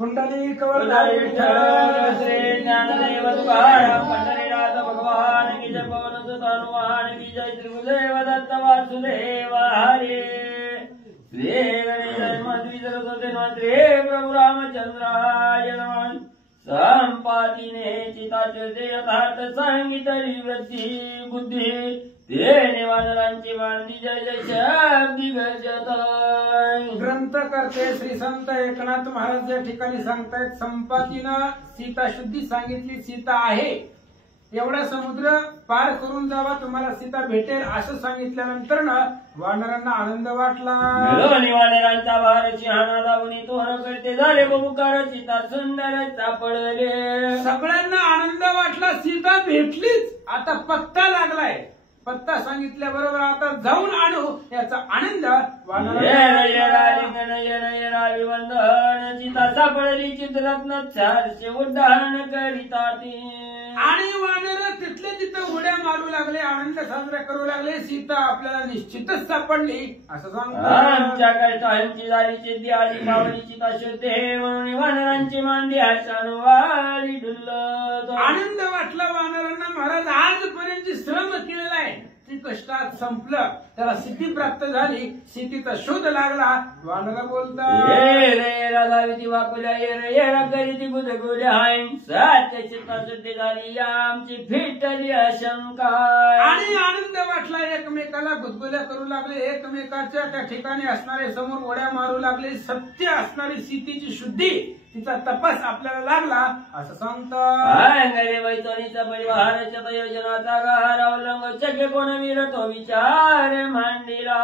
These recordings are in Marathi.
पुंडलिक विठ्ठल श्री ज्ञानदेव तुकाराम पंढरीनाथ भगवान की जय। पवन सुत हनुमान की जय। श्री गुरुदेव दत्त वासुदेव हरे। श्री गणेश मध्वी सरस्वती नमः। प्रभु रामचंद्राय नमः। संपातीने चिताचरते यथार्थ सांगितली वृद्धी बुद्धी तेने वानरांची मांडी जय जय शब्दी गजत। ग्रंथकर्ते श्री संत एकनाथ महाराज या ठिकाणी सांगतायत संपातीनं सीता शुद्धी सांगितली। सीता आहे एवढा समुद्र पार करून जावा तुम्हाला सीता भेटेल असं सांगितल्यानंतर ना वानरांना आनंद वाटला। वानरांचा भार चिहाणा लावणी तोरण करते झाले बबुकार सीता सुंदर सापडले। सगळ्यांना आनंद वाटला सीता भेटलीच आता पत्ता लागलाय। पत्ता सांगितल्याबरोबर आता जाऊन आणू याचा आनंद वंदन सीता सापडली चित्ररत्न चारशे उड्डाण करीता आणि वानर तिथले तिथं उड्या मारू लागले आनंद साजरा करू लागले। सीता आपल्याला निश्चितच सापडली असं सांगतात। आमच्या कष्टांची झाली सिद्धी आली मावली सीता शोधे म्हणून वानरांची मांडी हसणवारी डुल्ल। आनंद वाटला वानरांना महाराज आजपर्यंत श्रम केलेला आहे ती कष्टात संपलं त्याला सिद्धी प्राप्त झाली। सिद्धीचा शोध लागला। वानरा बोलतात वाकुल्या येरा करी ती गुदगुल्या हाय सत्य चित्ता शुद्धी झाली आमची फिटली अशंका। आणि आनंद वाटला एकमेकाला गुदगुल्या करू लागले एकमेकाच्या त्या ठिकाणी असणारे समोर उड्या मारू लागले। सत्य असणारी सीतेची शुद्धी तिचा तपास आपल्याला लागला असं सांगतात। वैतरणीचा परिवाराच्या योजनाचा गहार अवलंब चके कोण विरतो विचार मांडीला।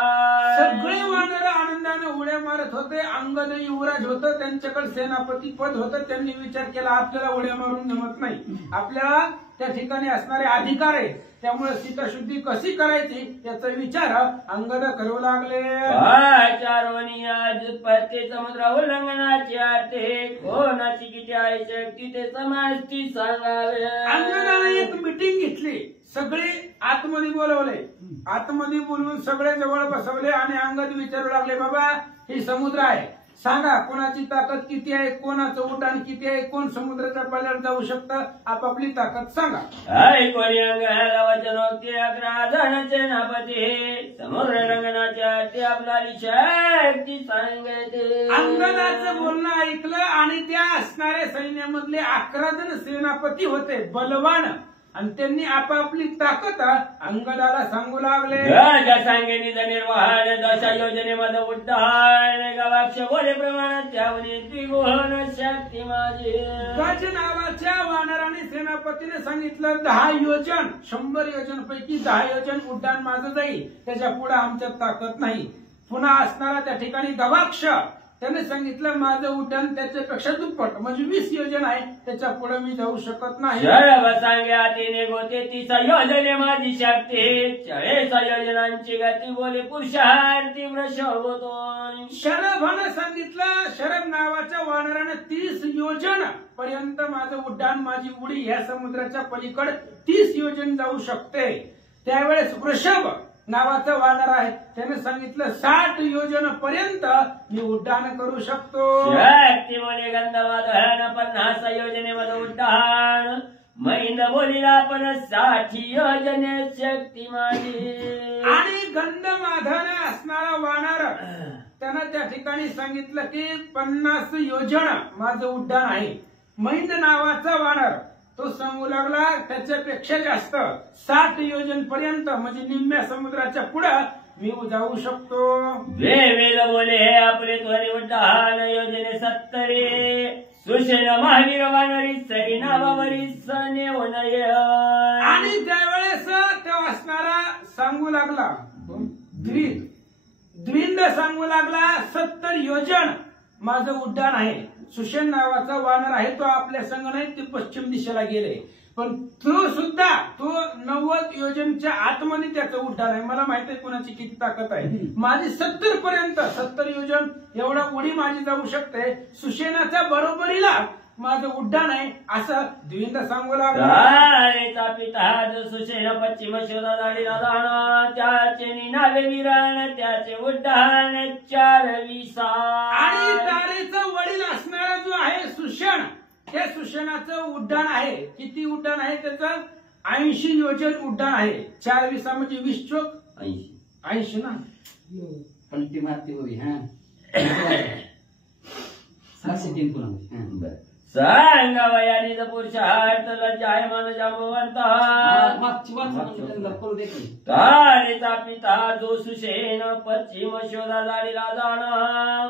सगळे वानर आनंदाने उड्या मारत होते। अंगद युवराज होतं त्यांच्याकडे सेनापती पद होतं। त्यांनी विचार केला आपल्याला उड्या मारून जमत नाही आपल्याला त्या ठिकाणी असणारे अधिकार आहे त्यामुळे सीता शुद्धी कशी करायची याचा विचार अंगद करू लागले। चारवणी समुद्र उल्लंघनाची आरते कोणाची किती आहे शक्ती ते समाजती सांगावे। अंगदाने एक मीटिंग घेतली सगळे आतमध्ये बोलवले आतमध्ये बोलवून सगळे जवळ बसवले आणि अंगद विचारू लागले बाबा हे समुद्र आहे सांगा कोणाची ताकद किती आहे कोणाचं उड्डाण किती आहे कोण समुद्राच्या पल्यावर जाऊ शकतं आपापली ताकद सांगा। कोणी अंगाला वचनोक्ती 11 जण सेनापती समुद्र रंगणाच्या ते आपला शक्ती सांगते। अंगदाचं बोलणं ऐकलं आणि त्या असणाऱ्या सैन्यामधले 11 जण सेनापती होते बलवान आणि त्यांनी आपापली ताकद अंगदाला सांगू लागले। सांगे निज निर्वाहन दशा योजनेमध्ये उड्डाण गवाक्ष बोले प्रमाणात त्यावनी त्रिगुण शक्ती माझी। गज नावाच्या वानराने सेनापतीने सांगितलं 10 योजन 100 योजन पैकी 10 योजन उड्डाण माझं जाईल त्याच्या पुढे आमच्यात ताकद नाही। पुन्हा असणारा त्या ठिकाणी गवाक्ष त्याने सांगितलं माझं उड्डाण त्याच्यापेक्षा दुप्पट म्हणजे 20 योजन आहे त्याच्या पुढे मी जाऊ शकत नाही। सांग्या तिने गोते 30 योजने माझी शक्ती 40 योजनांची गती बोले पुरुषार्थी होतो। शरभानं सांगितलं शरभ नावाच्या वानराने 30 योजन पर्यंत माझं उड्डाण माझी उडी या समुद्राच्या पलीकडे 30 योजन जाऊ शकते। त्यावेळेस वृषभ नावाचा वानर आहे त्याने सांगितलं 60 योजन पर्यंत मी उड्डाण करू शकतो। शक्ती बोले गंधवादहन 50 योजनेमध्ये उड्डाण महिंद बोलीला पण 60 योजने शक्ती माझी। आणि गंधमाधन असणारा वानर त्यानं त्या ठिकाणी सांगितलं की 50 योजन माझं उड्डाण आहे। महिंद नावाचा वानर तो सांगू लागला त्याच्यापेक्षा जास्त 60 योजन पर्यंत म्हणजे निम्म्या समुद्राच्या पुढे मी जाऊ शकतो। वेद बोले हे आपले त्वरी उड्डाण योजने 70 सुशेन महावीर वानरी सरी नावावरी सनेव नये। आणि त्यावेळेस तो असणारा सांगू लागला द्विंद सांगू लागला 70 योजन माझं उड्डाण आहे। सुशेन नावाचा वानर आहे तो आपल्या संग नाही ते पश्चिम दिशेला गेले पण तो सुद्धा 90 योजनच्या आतमध्ये त्याचं उड्डाण आहे। मला माहित आहे कोणाची किती ताकद आहे माझी 70 पर्यंत 70 योजन एवढा उडी माझी जाऊ शकते। सुशेनाच्या बरोबरीला माझं उड्डाण आहे असं द्विंद सांगू लागला। पिता सुशेन पश्चिम शोधा झालेला जाण त्याचे निनावे विराण त्याचे उड्डाण 4 विसा। आणि तारेचा वडील असणारा जो आहे त्या सुशेनाचं उड्डाण आहे. किती उड्डाण आहे त्याचं? 80 योजन उड्डाण आहे. 4 20 म्हणजे 20 चोक 80 ना. पण ती मारती होई हा 703 पुन्हा सांगावयाने पुरुषार्थ लज्जायमान जांबवंता मागची वाच त्यांना करू दे की. तारेचा पिता जो सुषेण पश्चिम शोधा झालेला जाणा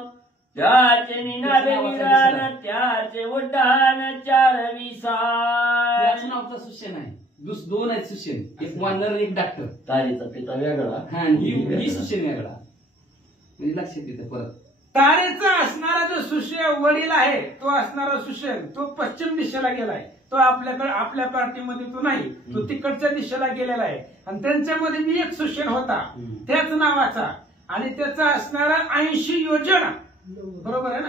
त्याचे निनावे विरान त्याचे उड्डाण 4 त्याचं 20 नावचा सुशेन आहे. दोन आहेत सुशेन, एक वानर एक डॉक्टर. तारेचा पिता वेगळा हा ही सुशेन वेगळा. म्हणजे लक्षात येतं परत. तारेचा असणारा जो सुशे वडील आहे तो असणारा सुशेन तो पश्चिम दिशेला गेलाय. तो आपल्याकडे आपल्या पार्टीमध्ये तो नाही, तो तिकडच्या दिशेला गेलेला आहे. आणि त्यांच्यामध्ये मी एक सुशेन होता त्याच नावाचा आणि त्याचा असणारा 80 योजन बरोबर आहे ना.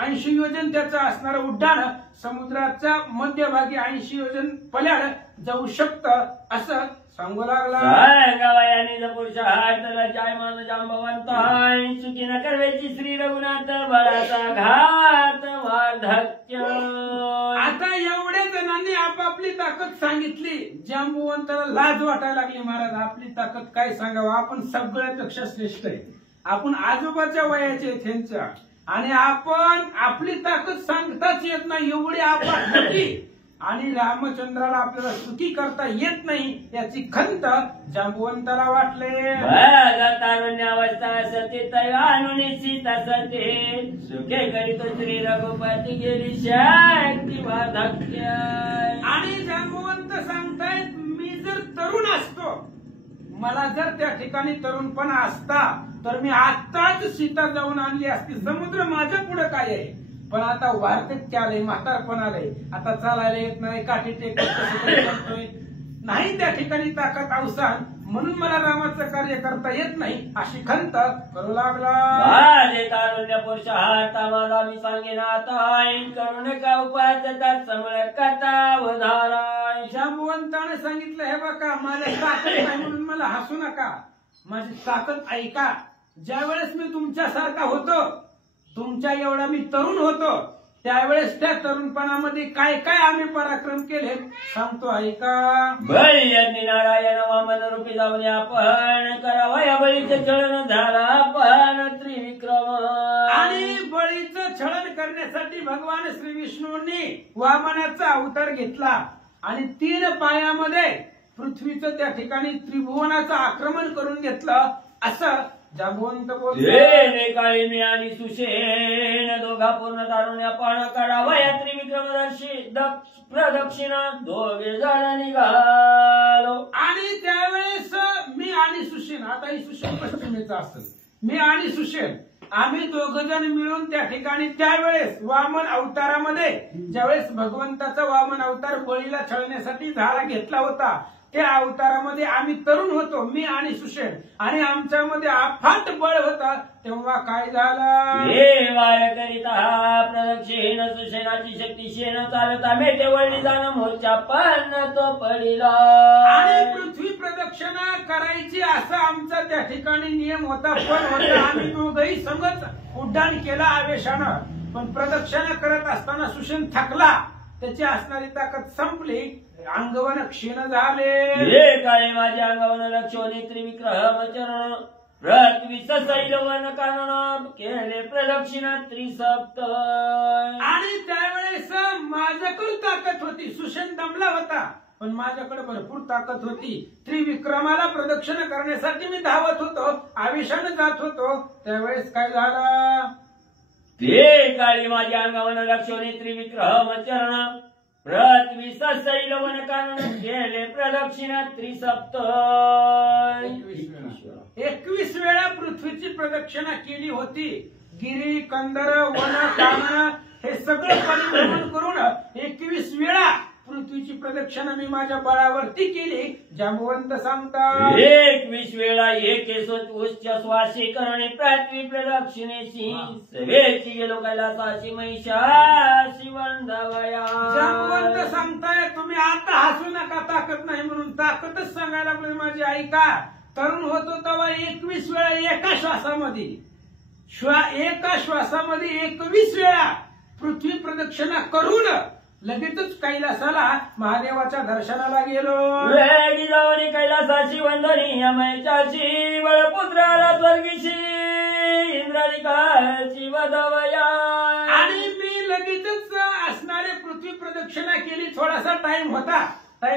80 योजन त्याचं असणारं उड्डाण समुद्राच्या मध्यभागी 80 योजन पल्याड जाऊ शकतं असं सांगू लागला. सांगावयाने पुरुषार्थ लज्जायमान जांबवंता चुकी न करवेची श्री रघुनाथ बळाचा घात वार्धक्य. आता एवढ्या जणांनी आपापली ताकद सांगितली. जांबुवंताला लाज वाटायला लागली. महाराज आपली ताकद काय सांगावं, आपण सगळ्यापेक्षा श्रेष्ठ आहे. आपण आजोबाच्या वयाचे आहेत ह्यांच्या आणि आपण आपली ताकद सांगताच येत नाही एवढी आपण होती. आणि रामचंद्राला आपल्याला सुखी करता येत नाही याची खंत जांबुवंताला वाटले. तारुण्यावस्था सते तैवानुनी सीता सते सुखे करीत श्री रघुपती गेली शक्ती वार्धक्य. आणि जांबुवंत सांगतायत मी जर तरुण असतो, मला जर त्या ठिकाणी तरुणपणा असता तर मी आत्ताच सीता जाऊन आणली असती. समुद्र माझ्या पुढे काय आहे, पण आता वार्धक्य आलंय, म्हातारपण आलंय, आता चालायला येत नाही, काठी टेकतोय नाही, त्या ठिकाणी ताकद अवसान, म्हणून मला रामाचं कार्य करता येत नाही अशी खंत करू लागला. माझे तारुण्य पुरुष हाता मला मी सांगेन आता करू नका उपासता समळ कथा वधारा. जांबुवंताने सांगितलं हे बघा माझ्या ताकद नाही म्हणून मला हसू नका, माझी ताकद ऐका. ज्या वेळेस मी तुमच्यासारखा होतो, तुमच्या एवढा मी तरुण होतो, त्यावेळेस त्या तरुणपणामध्ये काय काय आम्ही पराक्रम केले सांगतो ऐका. बळी नारायण वामन रूपी जाऊन आपण करावा या बळीचं छळन झाला आपण त्रिविक्रम. आणि बळीचं छळन करण्यासाठी भगवान श्री विष्णूंनी वामनाचा अवतार घेतला आणि 3 पायामध्ये पृथ्वीचं त्या ठिकाणी त्रिभुवनाचं आक्रमण करून घेतलं असं जांबुवंत बोलले. काळी मी आणि सुशेन दोघा पूर्ण तारुण्या पाण करावा या त्रिविक्रमदर्शी प्रदक्षिणा दोघे जण निघालो. आणि त्यावेळेस मी आणि सुशेन, आता ही सुशेन पश्चिमेचा असेल, मी आणि सुशेन आम्ही 2 जण मिळून त्या ठिकाणी त्यावेळेस वामन अवतारामध्ये ज्यावेळेस भगवंताचा वामन अवतार बळीला छळण्यासाठी झाला घेतला होता त्या अवतारामध्ये आम्ही तरुण होतो, मी आणि सुशेन, आणि आमच्यामध्ये अफाट बळ होता. तेव्हा काय झालं, वाय करिता प्रदक्षिण सुशेनाची शक्ती शेण चालता मेटे वळली जाणं मोर्चा पण तो पडिला. आणि पृथ्वी प्रदक्षिणा करायची असा आमचा त्या ठिकाणी नियम होता, पण होता आम्ही दोघंही संगत उड्डाण केला आवेशानं. पण प्रदक्षिणा करत असताना सुशेन थकला, त्याची असणारी ताकद संपली, अंगवन क्षीण झाले. काय माझ्या अंगवन लक्षोनी त्रिविक्रम चरण पृथ्वी सैलवन कानन केले प्रदक्षिणा त्रिसप्त. आणि त्यावेळेस माझ्याकडे ताकद होती, सुशेन दमला होता, पण माझ्याकडे भरपूर ताकद होती. त्रिविक्रमाला प्रदक्षिणा करण्यासाठी मी धावत होतो, आवेशाने जात होतो. त्यावेळेस काय झालं, ते काळी माझ्या अंगावन लक्षोनी त्रिविक्रम चरण पृथ्वी सैलवन कानन केले प्रदक्षिणा त्रिसप्त. 21 वेळा पृथ्वीची प्रदक्षिणा केली होती. गिरी कंदर वन कानन हे सगळं परिभ्रमण करून 21 वेळा पृथ्वीची प्रदक्षिणा मी माझ्या बळावरती केली. जांबुवंत सांगतात 21 वेळा उच्च श्वासी करणे पृथ्वी प्रदक्षिणेशी सवेची गेलो कैलासाची महिषाशी वंदवया. जांबुवंत सांगताय तुम्ही आता हसू नका, ताकद नाही म्हणून. ताकदच सांगायला लागलोय माझी. ऐका, तरुण होतो तेव्हा 21 वेळा एका श्वासामध्ये 21 वेळा पृथ्वी प्रदक्षिणा करून लगेचच कैलासाला महादेवाच्या दर्शनाला गेलो. वेगी जाऊनी कैलासाची वंदनी अमयच्याची बळपुत्राला स्वर्गीशी इंद्रालिकाची वदवया. आणि मी लगेचच असणारे पृथ्वी प्रदक्षिणा केली. थोडासा टाइम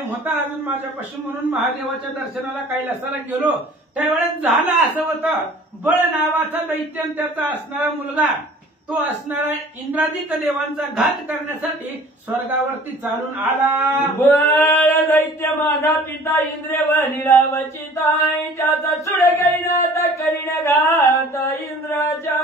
होता अजून माझ्यापाशी, म्हणून महादेवाच्या दर्शनाला कैलासाला गेलो. त्यावेळेस झालं असं होतं, बळ नावाचा दैत्य आणि त्याचा असणारा मुलगा, तो असणारा इंद्रादिक देवांचा घात करण्यासाठी स्वर्गावरती चालून आला. बळ दैत्य माझा पिता इंद्र वनिरावची ताई, त्याचा चुड घेईना आता करीन घात इंद्राच्या.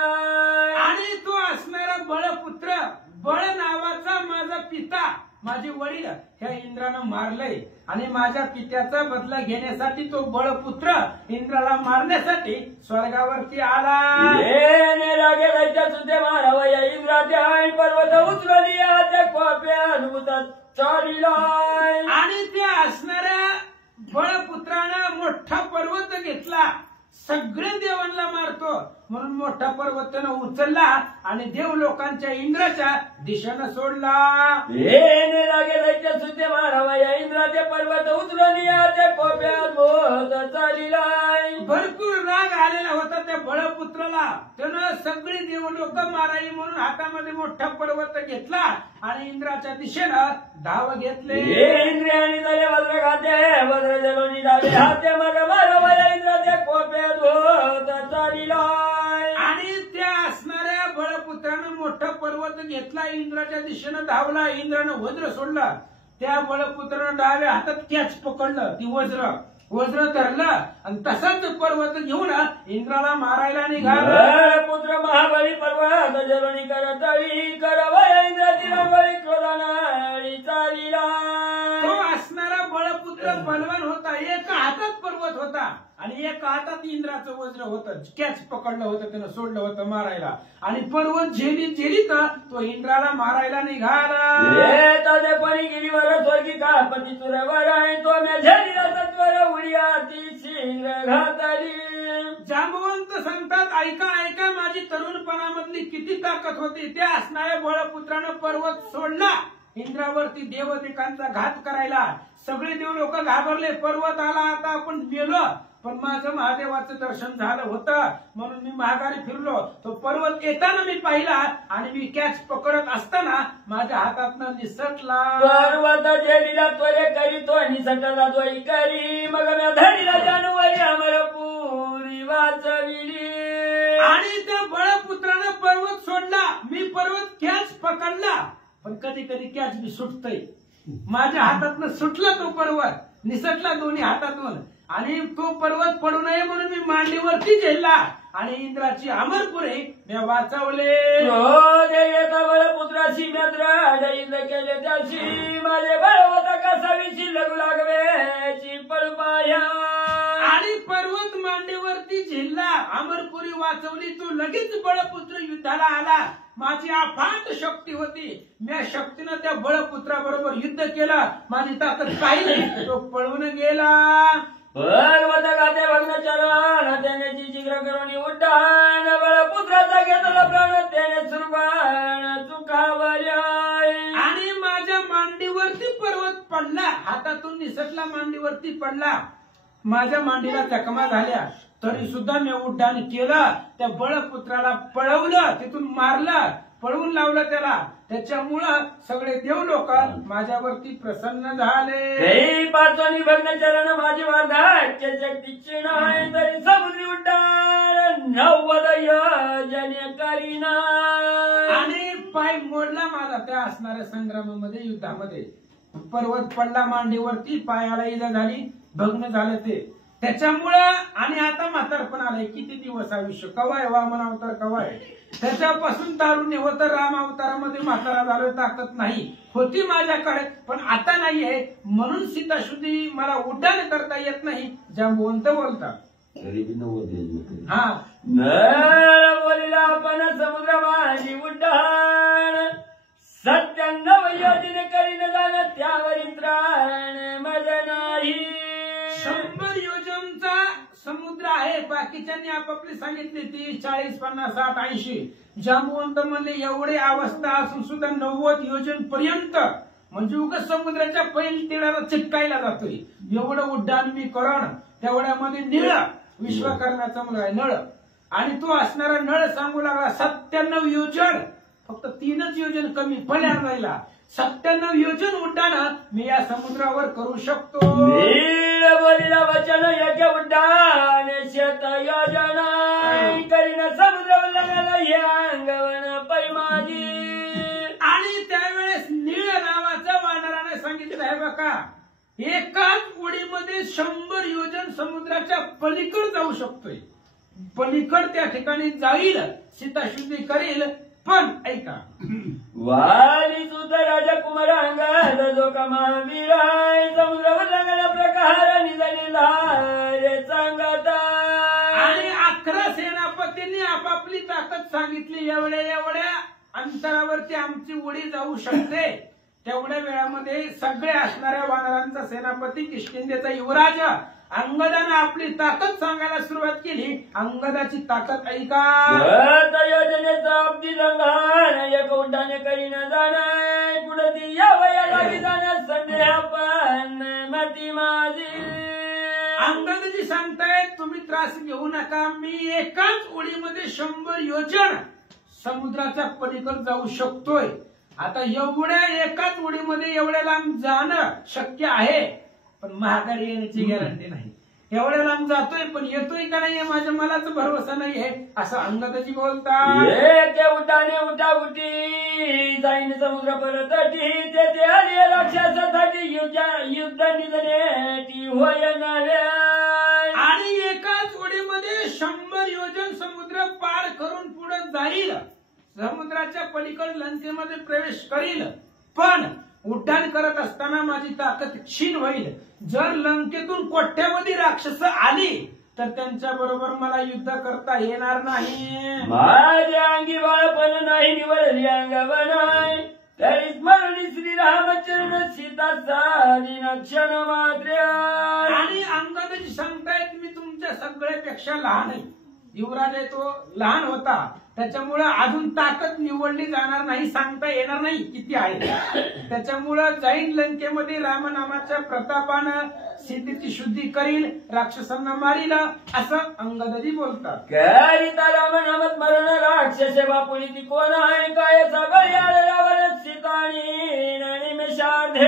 आणि तो असणारा बळपुत्र, बळ नावाचा माझा पिता, माझे वडील ह्या इंद्रानं मारलंय. आणि माझ्या पित्याचा बदला घेण्यासाठी तो बळपुत्र इंद्राला मारण्यासाठी स्वर्गावरती आला. येणे लागे दैत्य सुद्धा मारावा या इंद्राच्या पर्वत उचलली त्या कोप्या चालीला. आणि त्या असणाऱ्या बळपुत्रानं मोठा पर्वत घेतला, सगळे देवांना मारतो म्हणून मोठा पर्वत त्यानं उचलला आणि देव लोकांच्या इंद्राच्या दिशेनं सोडला. येणे लागे दैत्य सुद्धा मारावा या इंद्राचे पर्वत उचलली त्या कोप्यात बोध चालीला. भरपूर राग आलेला होता त्या बळपुत्राला. त्यानं सगळी देव लोक मारावी म्हणून हातामध्ये मोठा पर्वत घेतला आणि इंद्राच्या दिशेनं धाव घेतले. इंद्रियानी झाले वज्र खाते वज्र जलोनी डावे हाते मग मारावा या इंद्राच्या कोप्यात बोध चालीला. आणि त्या असणाऱ्या बळपुत्रानं मोठा पर्वत घेतला, इंद्राच्या दिशेनं धावला. इंद्रानं वज्र सोडला, त्या बळपुत्रानं डाव्या हातात कॅच पकडलं, ती वज्र धरलं आणि तसाच पर्वत घेऊन इंद्राला मारायला निघाला. पुत्र महाबली पर्वत जलोनी करतळी करवया इंद्राची रांगोळी क्रोधानाळी चालीला. तो असणारा बळपुत्र बलवान होता, एका हातात पर्वत होता आणि एका हातात इंद्राचं वज्र होतं, कॅच पकडलं होतं, त्यानं सोडलं होतं मारायला. आणि पर्वत झेलीत तो इंद्राला मारायला निघाला. ताजे पणी गिरीवर स्वर्गी कापती तुरवर आहे तो म्या झेलीला तत्वर उडिया ती शीघ्र घातली. जांबवंत सांगतात, ऐका माझी तरुणपणामधली किती ताकद होती. त्या असणाऱ्या बळपुत्रानं पर्वत सोडला इंद्रावरती देवदेकांचा घात करायला. सगळे देव लोक घाबरले, पर्वत आला आता आपण गेलो. पण माझं महादेवाचं दर्शन झालं होतं म्हणून मी माघारी फिरलो. तो पर्वत येताना मी पाहिला आणि मी कॅच पकडत असताना माझ्या हातातनं निसटला. पर्वत जेलीला त्वरे करी तो निसटला तोही करी मग म्या धडीला जानवरी अमरपुरी वाचविली. आणि त्या बळपुत्रानं पर्वत सोडला, मी पर्वत कॅच पकडला. पण कधी कॅच बी सुटतय. माझ्या हातातनं सुटला तो पर्वत, निसटला दोन्ही हातातून. आणि तो पर्वत पडू नये म्हणून मी मांडीवरती झेलला आणि इंद्राची अमरपुरे मी वाचवले. पुत्राशी इंद्र केले त्याशी माझे बळवत कसावीची लगू लागवेची पळपाया. आणि पर्वत मांडीवरती झेलला, अमरपुरी वाचवली. तू लगेच बळपुत्र युद्धाला आला. माझी अफाट शक्ती होती, मी शक्तीनं त्या बळपुत्राबरोबर युद्ध केलं. माझी ताकद काही नाही, तो पळून गेला. पर्वत गाते भग्न चरण त्याने जिग्र करून उड्डाण बळपुत्राचा घेतला प्राण त्याने सुरबाण चुकावल्या. आणि माझ्या मांडीवरती पर्वत पडला, हातातून निसटला, मांडीवरती पडला. माझ्या मांडीला जखमा झाल्या तरी सुद्धा मी उड्डाण केलं. त्या बळपुत्राला पळवलं, तिथून मारलं, पळवून लावलं त्याला. त्याच्यामुळं सगळे देव लोक माझ्यावरती प्रसन्न झाले. पाचवणी भग्न चरण माझी वार्धाक्य शक्तीची नाही तरी समुद्री उड्डाण 90 योजने करीना. आणि पाय मोडला माझा त्या असणाऱ्या संग्रामामध्ये, युद्धामध्ये. पर्वत पडला मांडीवरती, पायाला इजा झाली, भग्न झालं ते. त्याच्यामुळं आणि आता म्हातारपण आलंय. किती दिवस आयुष्य, कवाय वामन अवतार कवाय. त्याच्यापासून तारुण्य होतं, राम अवतारामध्ये म्हातारा झालोय. ताकद नाही होती माझ्याकडे पण आता नाहीये म्हणून सीताशुद्धी मला उड्डाण करता येत नाही. जांबवंत बोलता हा बोलीला आपण समुद्र माझी उड्डाण 97 योजने करीन जाणं त्यावरी त्राण मजा नाही. 100 योजनचा समुद्र आहे. बाकीच्यांनी आपापली सांगितली 30, 40, 50, 60, 80. जांबुवंत म्हणले एवढी अवस्था असून सुद्धा 90 योजन पर्यंत म्हणजे उगाच समुद्राच्या पैल तिळाला चिटकायला जातोय. एवढं उड्डाण मी करण तेवढ्यामध्ये निळ विश्वकर्माचा मुलगा आहे नळ, आणि तो असणारा नळ सांगू लागला 97 योजन, फक्त 3च योजन कमी पल्यार राहिला. 97 योजन उड्डाण मी या समुद्रावर करू शकतो. नीळ बोलिला वचन यज्ञ उड्डाण शेत योजना करीन समुद्र उल्लंघन हे अंगवन पै माझी. आणि त्यावेळेस निळ नावाच्या वानराने सांगितलं आहे बघा, एकाच उडीमध्ये 100 योजन समुद्राच्या पलीकड जाऊ शकतोय. पलीकड त्या ठिकाणी जाईल, सीताशुद्धी करील. पण ऐका, वाली सुत राजकुमार अंगात जो कमावीराय समुद्र उल्लंघन प्रकार निजलेला रे सांगता. आणि 11 सेनापतींनी आपापली ताकद सांगितली. एवढ्या अंतरावरती आमची उडी जाऊ शकते. तेवढ्या वेळामध्ये सगळे असणाऱ्या वानरांचा सेनापती किष्किंधेचा युवराज अंगदानं आपली ताकद सांगायला सुरुवात केली. अंगदाची ताकद ऐका. योजनेचा अब्दी लंघन एक उड्डाणे करीन जाणार पुढे ती या वया लागी जाणार संदेह पण मती माझी. अंगदजी सांगतायत तुम्ही त्रास घेऊ नका, मी एकाच उडीमध्ये 100 योजन समुद्राच्या पलीकडे जाऊ शकतोय. आता एवढ्या एकाच उडीमध्ये एवढ्या लांब जाणं शक्य आहे, पण महागारी येण्याची गॅरंटी नाही. एवढ्या लांब जातोय पण येतोय का नाही माझ्या मलाच भरोसा नाहीये, असं अंगदाजी बोलतात. ते उड्डाणे उठा उठी जाईन समुद्र परत तेथे आली राक्षसासाठी युद्ध निधने ती होय नव्या. आणि एकाच उडीमध्ये 100 योजन समुद्र पार करून पुढे जाईल, समुद्राच्या पलीकडे लंकेमध्ये प्रवेश करील. पण उड्डाण करत असताना माझी ताकद क्षीण होईल. जर लंकेतून कोट्यावधी राक्षस आली तर त्यांच्या बरोबर मला युद्ध करता येणार नाही. माझ्या अंगी बाळपण नाही निवडली अंगवनाय तरी स्मरणी श्रीरामचरण सीता सारी क्षण मात्र. आणि अंगदजी सांगतायत मी तुमच्या सगळ्यापेक्षा लहान आहे. युवराज आहे तो लहान होता, त्याच्यामुळं अजून ताकद निवडली जाणार नाही, सांगता येणार नाही किती आहे. त्याच्यामुळं जाईन लंकेमध्ये रामनामाच्या प्रतापानं सीतेची शुद्धी करील, राक्षसांना मारील, असं अंगदजी बोलतात. करिता रामनामात मरण राक्षस बापुली ती कोण आहे काय बळी रावण सीतानी निमेषार्ध्य.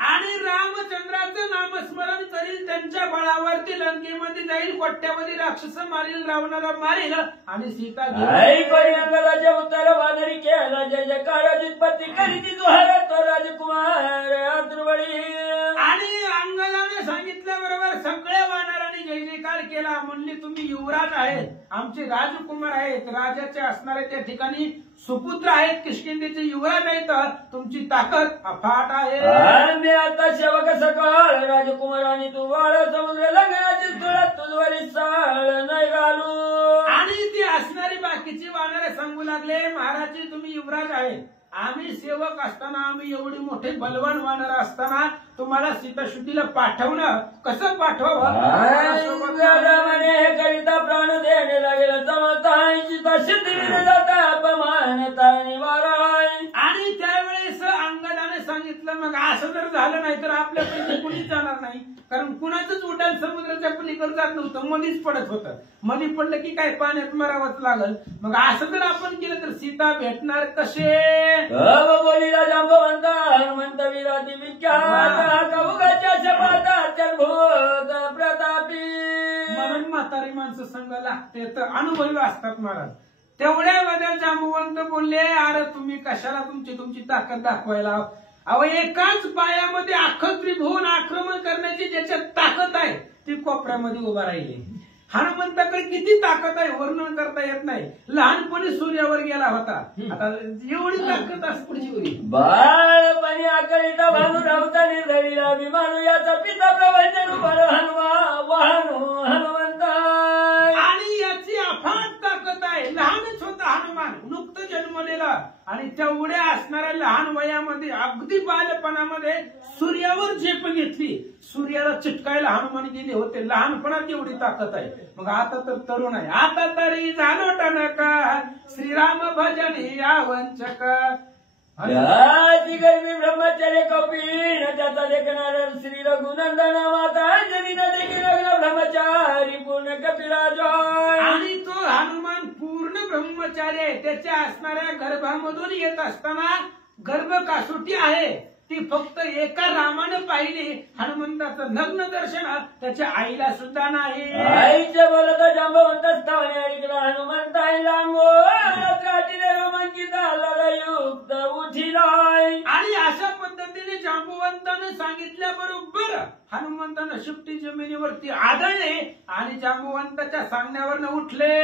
आणि रामचंद्राचं नामस्मरण करील, त्यांच्या बळावरती लंकेमध्ये जाईल, कोट्यावधी राक्षस मारील, रावणाला मारील आणि सीता अंगदाच्या उत्तर वानरी केला जय जयकार जितपती करीती दुहार तो राजकुमार अद्रुवळी. आणि अंगदाने सांगितल्याबरोबर सगळ्या वानरांनी जय जयकार केला. म्हणले तुम्ही युवराज आहेत, आमचे राजकुमार आहेत, राजाचे असणारे त्या ठिकाणी सुपुत्र आहेत, किष्किंधेचे युवराज आहेत, तुमची ताकद अफाट आहे. मी आता सेवक सकाळ राजकुमारांनी तू वाळ समुद्र लंघनाची तुळत तुझवरी साळ नाही घालू. आणि ती असणारी बाकीची वानरे सांगू लागले महाराज तुम्ही युवराज आहेत, आम्ही सेवक असताना, आम्ही एवढी मोठे बलवान वानर असताना तुम्हाला सीताशुद्धीला पाठवणं कसं पाठवावं. कविता प्राण देणे लागेल सीताशुद्धी जाता अपमानता निवाराय. आणि त्यावेळेस अंगदाने सांगितलं मग असं जर झालं नाही तर आपल्यापैकी कुणीच जाणार नाही, कारण कुणाचंच उड्डाण समुद्राच्या पलीकडे जात नव्हतं, मधीच पडत होतं. मधी पडलं की काय पाण्यात मरावंच लागल. मग असं जर आपण केलं तर सीता भेटणार कसे. बोलीला जांबवंत हनुमंत विराती विख्यात कौगाच्या शपथात भूत प्रतापी. म्हणून म्हातारी माणसं संघ लागते तर अनुभवी असतात महाराज. तेवढ्या वेळेला जांबवंत बोलले अरे तुम्ही कशाला तुमची ताकद दाखवायला. अहो एकाच पायामध्ये अख्खं त्रिभुवन आक्रमण करण्याची ज्याच्यात ताकद आहे ती कोपऱ्यामध्ये उभा राहिली. हनुमंताकडे किती ताकद आहे वर्णन करता येत नाही. लहानपणी सूर्यावर गेला होता, आता एवढी ताकद असते. बाळपणी आकळीता भानू रावता निर्धरीला अभिमानू याचा पिता प्रवचन हनुमंत. आणि याची अफाट ताकद आहे. लहानच होता हनुमान, नुकतं जन्मलेला, आणि तेवढ्या असणाऱ्या लहान वयामध्ये अगदी बालपणामध्ये सूर्यावर झेप घेतली. सूर्याला चिटकायला हनुमान गेले होते. लहानपणात एवढी ताकद आहे. मग आता तर तरुण आहे. आता तरी झालो टणका श्रीराम भजन या वंचक. याची गर्भी ब्रह्मचर्य कपिल त्याचा देखणार श्री रघुनंदन माता अंजनीनं देखील लग्न ब्रह्मचारी पूर्ण कपिराजय. आणि तो हनुमान पूर्ण ब्रह्मचारी आहे. त्याच्या असणाऱ्या गर्भामधून येत असताना गर्भ कासुटी आहे ती फक्त एका रामानं पाहिली. हनुमंताचं लग्न दर्शन त्याच्या आईला सुद्धा नाही. आईचे बोलत जांबवंत स्थाने ऐकला हनुमंत आईला मोठीने रोमांचित युक्त उठिलाय. आणि अशा पद्धतीने जांबुवंतानं सांगितल्याबरोबर हनुमंतानं शिफ्टी जमिनीवरती आदळले आणि जांबुवंताच्या सांगण्यावरनं उठले.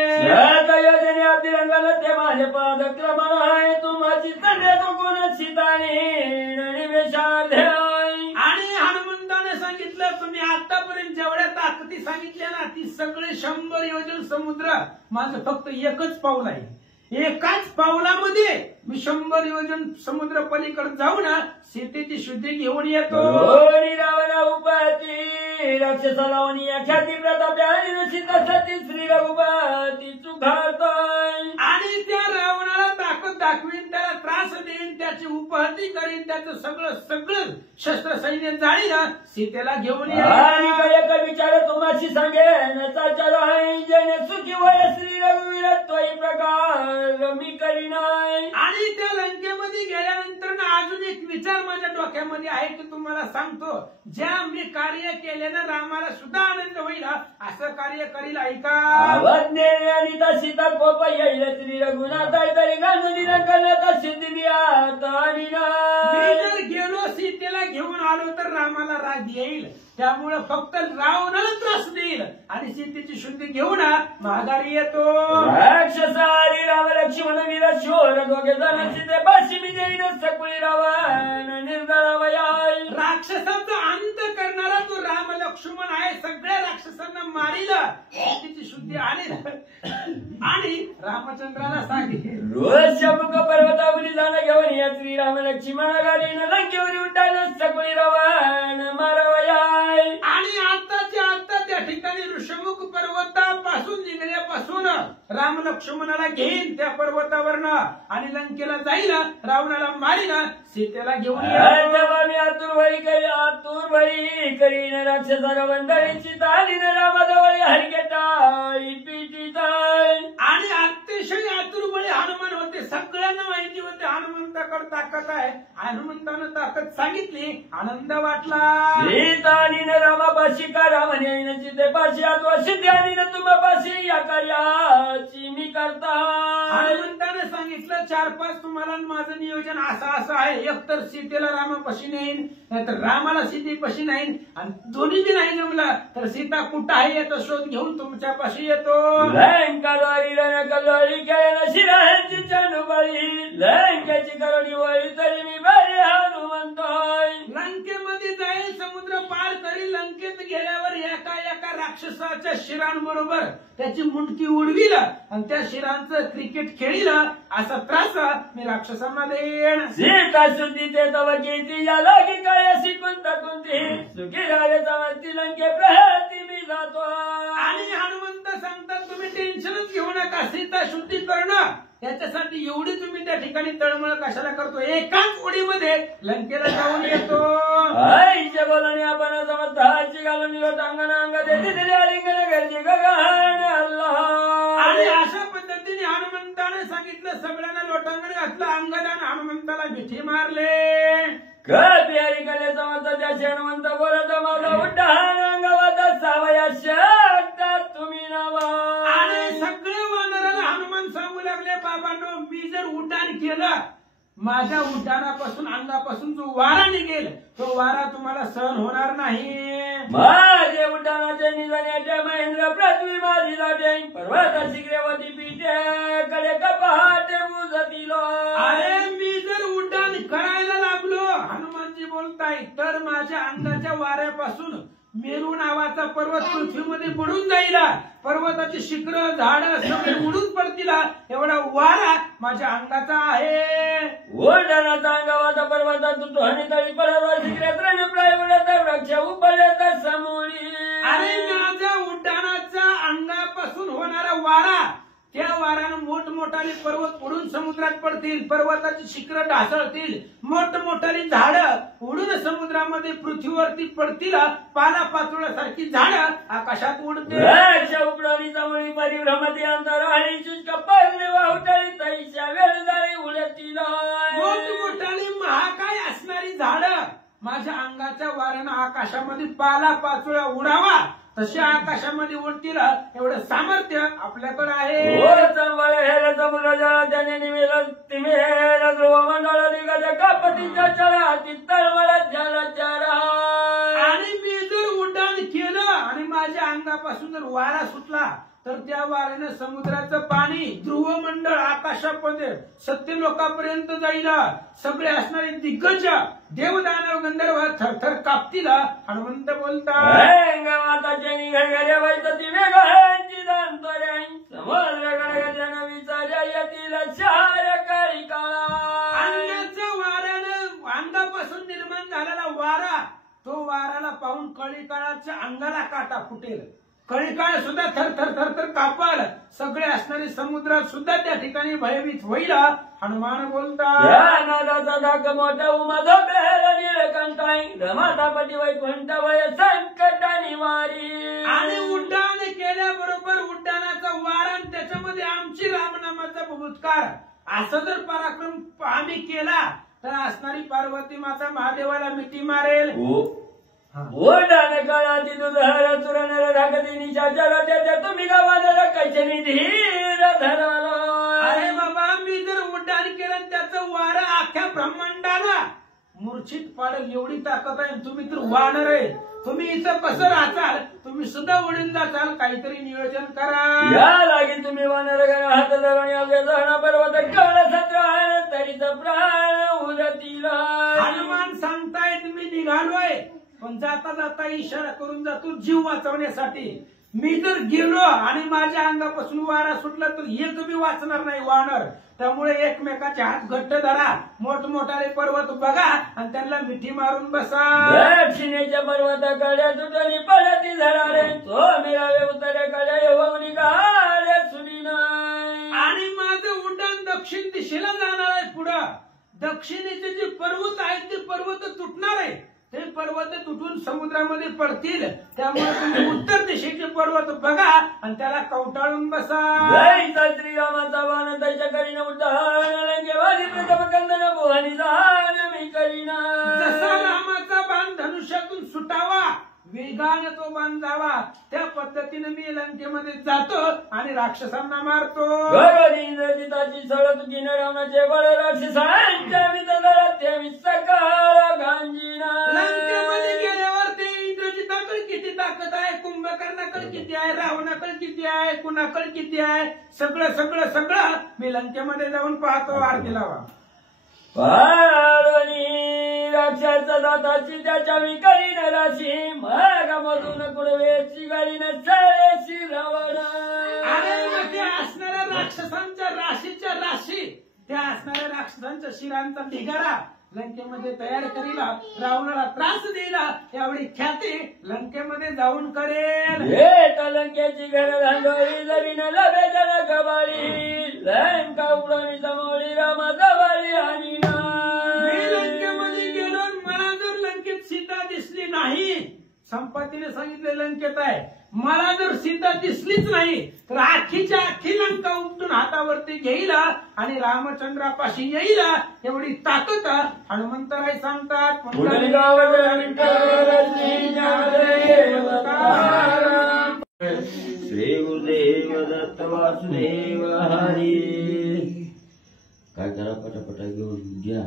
योजने अतिरंगाला ते माझे पादक्रमण आहे तुम्हाची तंडे तो कोण सीताने आणि हनुमंताने सांगितलं तुम्ही आतापर्यंत जेवढ्या ताकदी सांगितल्या ना ती सगळे 100 योजन समुद्र माझं फक्त एकच पाऊल आहे. एकाच पावलामध्ये मी 100 योजन समुद्र पलीकडे जाऊन सीतेची शुद्धी घेऊन येतो. रावणा उपाती राक्षसाला ख्याती प्रताप्याने सीता सती श्री रघुपती चुकारतोय. आणि त्या रावणाला ताकद दाखवीन त्याला त्रास देईन त्याची उपहती करीन त्याचं सगळं शस्त्र सैन्य जाळील सीतेला घेऊन येईल. विचार तुम्हाशी सांगेन जने सुखी वय श्री रघुवीर तोय प्रकार मी करीनाय. आणि त्या लंकेमध्ये गेल्यानंतर अजून एक विचार माझ्या डोक्यामध्ये आहे की तुम्हाला सांगतो. ज्या मी कार्य केल्यानं रामाला सुद्धा आनंद होईल असं कार्य करील ऐका. आणि सीता कोप येईल श्री रघुनाथ तरी गांधी करण्यात सिद्धी जर गेलो सीतेला घेऊन आलो तर रामाला राग येईल. त्यामुळे फक्त रावणाला त्रास देईल आणि सीतेची शुद्धी घेऊन माघारी येतो. राक्षसारी राम लक्ष्मण वीर शोर दोघे जण सीतेपाशी मी देईन सकुळी रावण निर्दळावयाय. राक्षसाचा अंत करणारा तो राम लक्ष्मण आहे. सगळ्या राक्षसांना मारिलं सीतेची शुद्धी आली आणि रामचंद्राला सांगितले रोज शमुक पर्वतावरी जाणं घेऊन या श्रीराम लक्ष्मण गाडीनं लंकेवर उड्डाण सकुळी रावण मारावयाय. आणि आताच्या आता त्या ठिकाणी ऋषमुख पर्वतापासून निघण्यापासून राम लक्ष्मणाला घेईन त्या पर्वतावरनं आणि लंकेला जाईल रावणाला मारीन सीतेला घेऊन मी आतुरवळी करीन राक्षसा मंडळीची तालीन रामाजवळ हरकेटाळी पिटीताय. आणि अतिशय आतुरबळी हनुमान होते. सगळ्यांना माहिती होते हनुमंताकडे ताकद आहे. हनुमंतानं ताकद सांगितली आनंद वाटला. सीतानीन रामापाशी का रामने सीतेपाशी अथवा सीत्यानीन तुम्हापाशी या कार्याची मी करता. हनुमंतानं सांगितलं 4-5 तुम्हाला माझं नियोजन असं आहे. एकतर सीतेला रामापाशी नेईन नाहीतर रामाला सीतेपाशी नेईन आणि दोन्ही बी नाही जमलं तर सीता कुठं आहे याचा शोध घेऊन तुमच्यापाशी येतो. लंकाद्वारी रणकल्लोळी केल्यानं शिरांची चंडुबाळी लंकेची करोडी वळी तरी मी बरे हनुमंतोय. लंकेमध्ये जाईल समुद्र पार करी लंकेत गेल्यावर एका राक्षसाच्या शिरांबरोबर त्याची मुंडकी उडविल आणि त्या शिरांचं क्रिकेट खेळील असा त्रास मी राक्षसांना देईन. सीता शुद्धी ते तव कीर्ती या लागी काय शिकून तकुंती सुखी राहिले समजती लंके प्रहती मी जातो. आणि हनुमंत सांगतात तुम्ही टेन्शनच घेऊ नका. सीता शुद्धी करणं त्याच्यासाठी एवढी तुम्ही त्या ठिकाणी तळमळ कशाला करतो. एकाच उडीमध्ये लंकेला जाऊन येतो. आईच्या बोलाने आपण समजता हाची घालून लोटांगण अंग देते दिल्या लिंगण घरची गगन अल्लाह. आणि अशा पद्धतीने हनुमंताने सांगितलं सगळ्यांना लोटांगण घातलं अंगदान हनुमंताला मिठी मारले. कपियारी कले समजता त्या हनुमंत बोलत माझा उड्डाण अंगावात सावया शकतात तुम्ही नावा. आणि सगळे वानराला हनुमान सांगू लागले बाबांनो मी जर उड्डाण केलं माझ्या उड्डाणापासून अंगापासून जो वारा निघेल तो वारा तुम्हाला सहन होणार नाही. माझे उड्डाणाच्या निघण्याच्या महेंद्र पृथ्वी माझी लाटे पर्वता शिखरेवती पीठे कडे कपाटे मुजतील. अरे मी जर उड्डाण करायला लागलो हनुमानजी बोलताय तर माझ्या अंगाच्या वाऱ्यापासून मेरू नावाचा पर्वत पृथ्वीमध्ये बुडून जाईल. पर्वताची शिखर झाड सगळे उडून पडतील एवढा वारा माझ्या अंगाचा आहे. उड्डाणाचा अंगावाचा पर्वतातून ध्वनी तळी पर्वत शिखरे प्राय उडत वृक्ष उपडत समोरी. अरे माझ्या उड्डाणाचा अंगापासून होणारा वारा त्या वाऱ्यानं मोठमोठाले पर्वत उडून समुद्रात पडतील. पडतील, पर्वताची शिखरं ढासळतील, मोठमोठाली झाडं उडून समुद्रामध्ये पृथ्वीवरती पडतील, पालापाचोळ्यासारखी झाडं आकाशात उडतील. उकडाली जवळी परिभ्रमती अंतराळी शुष्क पागणे वाहुटाळी तैशा वेळदारी उडतील. मोठमोठाली महाकाय असणारी झाडं माझ्या अंगाच्या वाऱ्यानं आकाशामध्ये पालापाचोळ्या उडावा तशी आकाशामध्ये उडतील, एवढं सामर्थ्य आपल्याकडे आहे. समुद्र जळ त्याने निमेल तिमेल ध्रुवमंडळ दिग्गज कापतीच्या चळाती तळमळ जलचरा. आणि मी जर उड्डाण केलं आणि माझ्या अंगापासून जर वारा सुटला तर त्या वाऱ्याने समुद्राचं पाणी ध्रुवमंडळ आकाशामध्ये सत्य लोकांपर्यंत जाईल. सगळे असणारे दिग्गज देवदानव गंधर्व थरथर कापतील. हनुमंत बोलतात माताच्या निघाल्या वैतती वेगांची दांतऱ्या समुद्र गडगड्यानं विचारल्या येतील चार काळी काळा. अंगाच्या वाऱ्यानं अंगापासून निर्माण झालेला वारा तो वाऱ्याला पाहून कळी काळाच्या अंगाला काटा फुटेल. कळी काळ सुद्धा थरथर थरथर कापाल. सगळे असणारे समुद्रात सुद्धा त्या ठिकाणी भयभीत होईल. हनुमान बोलतात नादाचा धाक मोठा उमा झोपेल निळकंठाई रमातापटी वैकुंठ वय संकटानी वारी. आणि उड्डाण केल्याबरोबर उड्डाणाचा वारा त्याच्यामध्ये आमची रामनामाचा भूतकार असं जर पराक्रम आम्ही केला तर असणारी पार्वती माता महादेवाला मिठी मारेल. ओढान काळाची दुधर चुरनर धाकती निशाचर त्याच्या तुम्ही गावाला कैसे धीर धराला. अरे बाबा मी जर उड्डाण केलं त्याचं वारं अख्ख्या ब्रह्मांडाला मूर्छित पाडेल एवढी ताकद आहे. तुम्ही तर वानर आहे, तुम्ही इथं कसं राहताल, तुम्ही सुद्धा उडून जाताल. काहीतरी नियोजन करा. या लागी तुम्ही वानर हात धरून पर्वत कळ सत्र तरीच प्राण उरतील. हनुमान सांगतायत मी निघालोय पण जाता जाता इशारा करून जातो जीव वाचवण्यासाठी. मी जर गेलो आणि माझ्या अंगापासून वारा सुटला तर एक बी वाचणार नाही वानर. त्यामुळे एकमेकाचे हात घट्ट धरा, मोठमोठाले पर्वत बघा आणि त्यांना मिठी मारून बसा. दक्षिणेच्या पर्वताकडे तुटणी पडती झरारे तो मिळावे उत्तरेकडे येऊन गाड्या सुनीन. आणि माझं उड्डाण दक्षिण दिशेला जाणार आहे. पुढं दक्षिणेचे जे पर्वत आहेत ते पर्वत तुटणार आहे. ते पर्वत तुटून समुद्रामध्ये पडतील. त्यामुळे तुम्ही उत्तर दिशेचे पर्वत बघा आणि त्याला कवटाळून बसा. श्रीरामाचा बाण त्याच्या करीन उड्डाण प्रथम कंदन भुवनी जाण मी करीना. जसा रामाचा बाण धनुष्यातून सुटावा वेगाने तो बाण जावा त्या पद्धतीने मी लंकेमध्ये जातो आणि राक्षसांना मारतो. इंद्रजिताची सळत किन रावणाचे बळ राक्षसांच्या विदळात सकाळ गांजीना. लंकेमध्ये गेल्यावर ते इंद्रजिताकडे किती ताकद आहे, कुंभकर्णाकडे किती आहे, रावणाकडे किती आहे, कुणाकडे किती आहे, सगळं सगळं सगळं मी लंकेमध्ये जाऊन पाहतो. आरती लावा. राक्षस दाताची त्याच्या मी करीन राशी मधून कुडवेची गाडीन चळेशी रावण. अरे ते असणाऱ्या राक्षसांच्या राशीच्या राशी त्या असणाऱ्या राक्षसांच्या शिरांचा ढिगारा लंकेमध्ये तयार करीला. रावणाला त्रास देईला एवढी ख्याती लंकेमध्ये जाऊन करेल. लंकेची घर धांडोळी जमीन लभे जन गबाळी लंका उडवणी समोरी रामा जवाळी आणि मी लंकेमध्ये गेलो मला जर लंकेत सीता दिसली नाही, संपत्तीने सांगितले लंकेत आहे, मला जर सीता दिसलीच नाही तर आखीच्या आखी लंका उपटून हातावरती घेईल आणि रामचंद्रापाशी येईल. एवढी ताकद हनुमंतराय सांगतात. श्री गुरुदेव दत्त वासुदेव हरी. काय करा पटापटा घेऊन घ्या.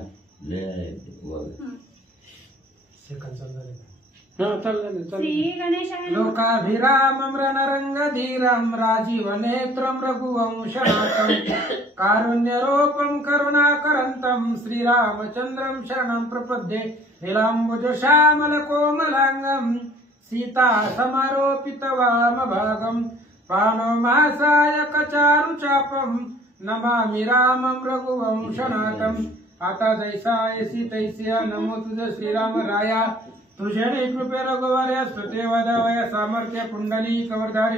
लोकाभिरामं रणरंगधीरं राजीव नेत्रं रघुवंशनाथं कारुण्यरूपं करुणाकरन्तं श्रीरामचन्द्रं शरणं प्रपद्ये. नीलाम्बुजश्यामलकोमलाङ्गं सीता समारोपित वामभागं पाणोमासाय कचारुचापं नमामि रामं रघुवंशनाथं. आता जैसायसी तैसिया नमो तुझ श्रीराम राया. तुझे कृपे रघुवर्य स्तुते वदवय सामर्थ्य कुंडली कवरधारी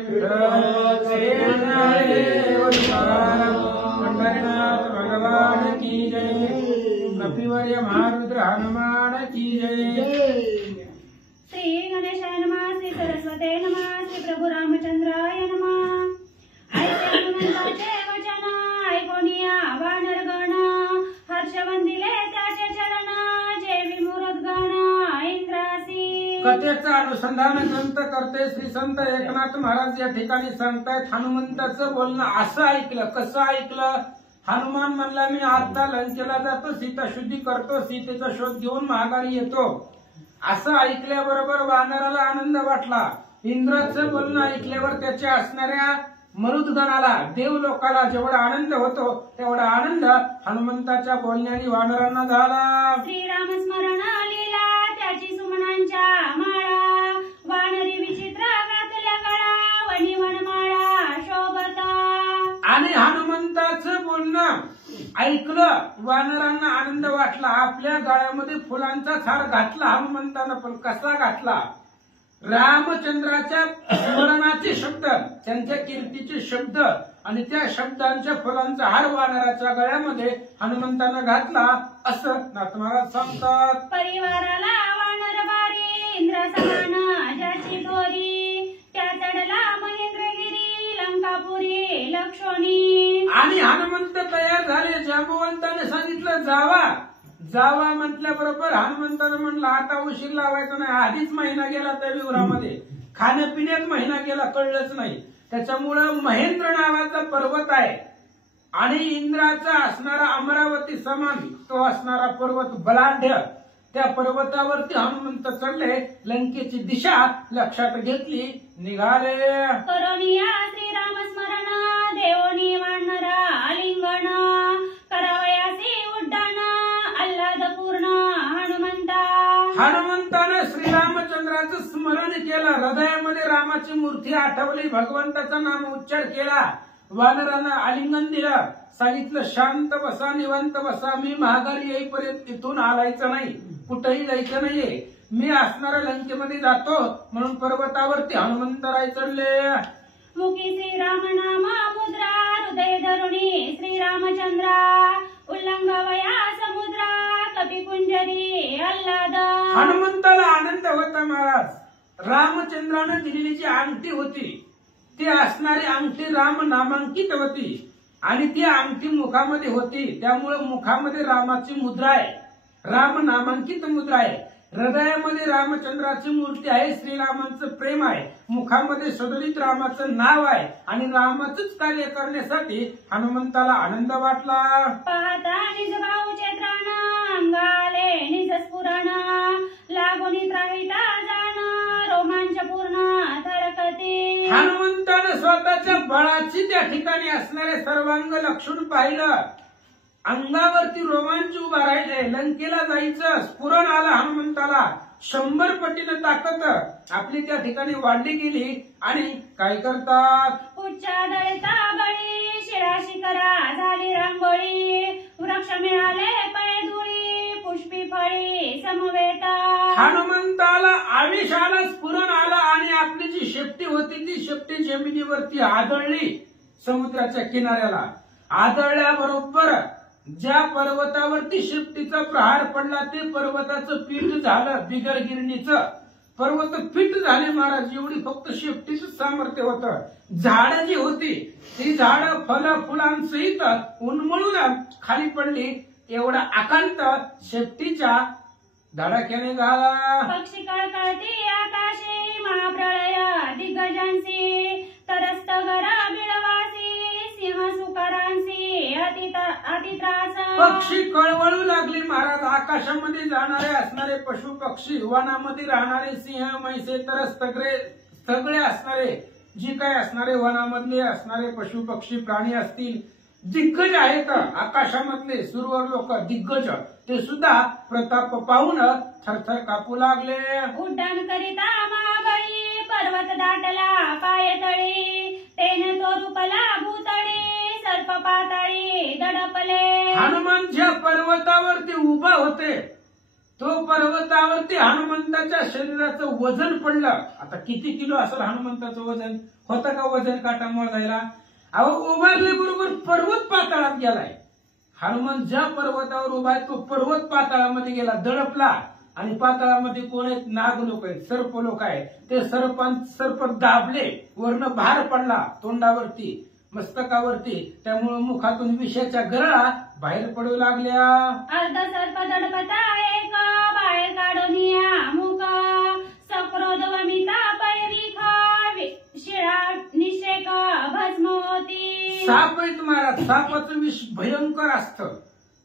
पंढरीनाथ भगवान की जय। कपिवर्य महारुद्र हनुमान की जय। श्री गणेशाय नमः, श्री सरस्वते नमः, श्री प्रभु रामचंद्राय नमः। ऐसे हनुमंताचे वचन ऐकोनिया वानरगण, हर्ष वंदिले त्याचे चरण, जय विमुरत गण इंद्रासी। कथेचं अनुसंधान ग्रंथ करते श्री संत एकनाथ महाराज या ठिकाणी सांगतायत हनुमंताचं बोलणं असं ऐकलं. कसं ऐकलं? हनुमान म्हणला मी आता लंकेला जातो, सीता शुद्धी करतो, सीतेचा शोध घेऊन माघारी येतो. असं ऐकल्याबरोबर वानराला आनंद वाटला. इंद्राचं बोलणं ऐकल्यावर त्याच्या असणाऱ्या मरुदगणाला, देवलोकाला जेवढा आनंद होतो तेवढा आनंद हनुमंताच्या बोलण्याने वानरांना झाला. श्रीराम स्मरण लीला त्याची सुमनांच्या माळा, वानरी विचित्र घातल्या गळा, वणी वनमाळा शोभता. आणि हनुमंताचं बोलणं ऐकलं, वानरांना आनंद वाटला. आपल्या गळ्यामध्ये फुलांचा हार घातला हनुमंतानं, पण कसा घातला? रामचंद्राच्या स्मरणाचे शब्द, त्यांच्या कीर्तीचे शब्द आणि त्या शब्दांच्या फुलांचा हार वानराच्या गळ्यामध्ये हनुमंतानं घातला, असं नाथ महाराज सांगतात. परिवाराला वानर बारी, इंद्र समान ज्याची दोरी, त्या चढला महेंद्रगिरी, लंकापुरी लक्षोनी. आणि हनुमंत तयार झाले. जांबवंताने सांगितलं जावा. जावा म्हटल्याबरोबर हनुमंतानं म्हणलं आता उशीर लावायचा नाही. आधीच महिना गेला त्या विवरामध्ये, खाण्यापिण्यात महिना गेला, कळलंच नाही. त्याच्यामुळं महेंद्र नावाचा पर्वत आहे आणि इंद्राचा असणारा अमरावती समान तो असणारा पर्वत बलाढ्य, त्या पर्वतावरती हनुमंत चढले. लंकेची दिशा लक्षात घेतली, निघाले. करोनिया श्रीराम स्मरण, देवोनी वानरा आलिंगन, करावयासी उड्डाण आल्हादपूर्ण हनुमंता. हनुमंतानं श्रीरामचंद्राचं स्मरण केलं, हृदयामध्ये रामाची मूर्ती आठवली, भगवंताचा नाम उच्चार केला. वानरांना आलिंगन दिलं, सांगितलं शांत बसा, निवांत बसा, मी माघारी येईपर्यंत इथून हालायचं नाही, कुठेही जायचं नाहीये, मी असणाऱ्या लंकेमध्ये जातो. म्हणून पर्वतावरती हनुमंतराय चढले. मुखी श्रीराम नाम मुद्रा, हृदय धरुणी श्रीरामचंद्रा, उल्लंघवया समुद्रा, कपिकुंजरी आल्हाद. हनुमंताला आनंद होता महाराज. रामचंद्रानं दिलेली जी अंगठी होती ती असणारी अंगठी राम नामांकित होती आणि ती अंगठी मुखामध्ये होती, त्यामुळे मुखामध्ये रामाची मुद्रा आहे, राम नामांकित मुद्रा आहे. हृदयामध्ये रामचंद्राची मूर्ती आहे, श्रीरामांचं प्रेम आहे, मुखामध्ये सदलित रामाचं नाव आहे आणि रामाचंच कार्य करण्यासाठी हनुमंताला आनंद वाटला. पाहता निज भाऊचे त्राण, अंगाले निज स्फुरण, लागोनी त्राहिता जाण, रोमांच पूर्ण धडकती. हनुमंतानं स्वतःच्या बळाची त्या ठिकाणी असणारे सर्वांग लक्षण पाहिलं. अंगावरती रोमांच उभा राहिले. लंकेला जायचं स्फुरण आलं हनुमंताला. 100 पटीनं ताकद आपली त्या ठिकाणी वाढली गेली. आणि काय करतात? उच्चा दळता बळी, शिळा शिखरा झाली रांगोळी, वृक्ष मिळाले पळधुळी, पुष्पी फळी समवेता. हनुमंताला आवेश आला, स्फुरण आला आणि आपली जी शेपटी होती ती शेपटी जमिनीवरती आदळली. समुद्राच्या किनाऱ्याला आदळल्याबरोबर ज्या पर्वतावरती शेपटीचा प्रहार पडला ते पर्वताचं पीठ झालं, बिगर गिरणीचं पर्वत पीठ झाले महाराज. एवढी फक्त शेपटीचं सामर्थ्य होतं. झाडं जी होती ती झाडं फुलांसहित उन्मळून खाली पडली. एवढा आकांत शेपटीच्या धडाक्याने झाला. पक्षी कळकळती आकाशी, महाप्रळय दिग्गजांसी, तरस्त गरा बिळवासी, सिंह सुकरांसी अतित्रास. पक्षी कळवळू लागली महाराज. आकाशामध्ये जाणारे असणारे पशु पक्षी, वनामध्ये राहणारे सिंह म्हैसे तर सगळे असणारे जी काय असणारे वनामधले असणारे पशु पक्षी प्राणी असतील, दिग्गज आहेत आकाशामधले सुरवर लोक दिग्गज, ते सुद्धा प्रताप पाहून थरथर कापू लागले. उड्डाण करिता महाबळी, पर्वत दाटला पायतळी, तेने तो रूपला भूतळी, सर्प पाताळी दडपले. हनुमान ज्या पर्वतावरती उभा होते तो पर्वतावरती हनुमंताच्या शरीराचं वजन पडलं. आता किती किलो असेल हनुमंताचं वजन? होतं का वजन काटा मोजायला? अहो उभारले बरोबर पर्वत पाताळात गेलाय. हनुमान ज्या पर्वतावर उभा आहे तो पर्वत पाताळामध्ये गेला, दडपला. आणि पाताळामध्ये कोण आहेत? नाग लोक आहेत, सर्प लोक आहेत. ते सर्प दाबले, वरनं भार पडला तोंडावरती, मस्तकावरती. त्यामुळे मुखातून विषाच्या गरळा बाहेर पडू लागल्या. अर्ध सर्प दडपता एक बाहेर काढून या मुख सक्रोध वमिता पैरिख शिळा निषेक भस्म होती. साप आहेत महाराज, सापाचं विष भयंकर असतं.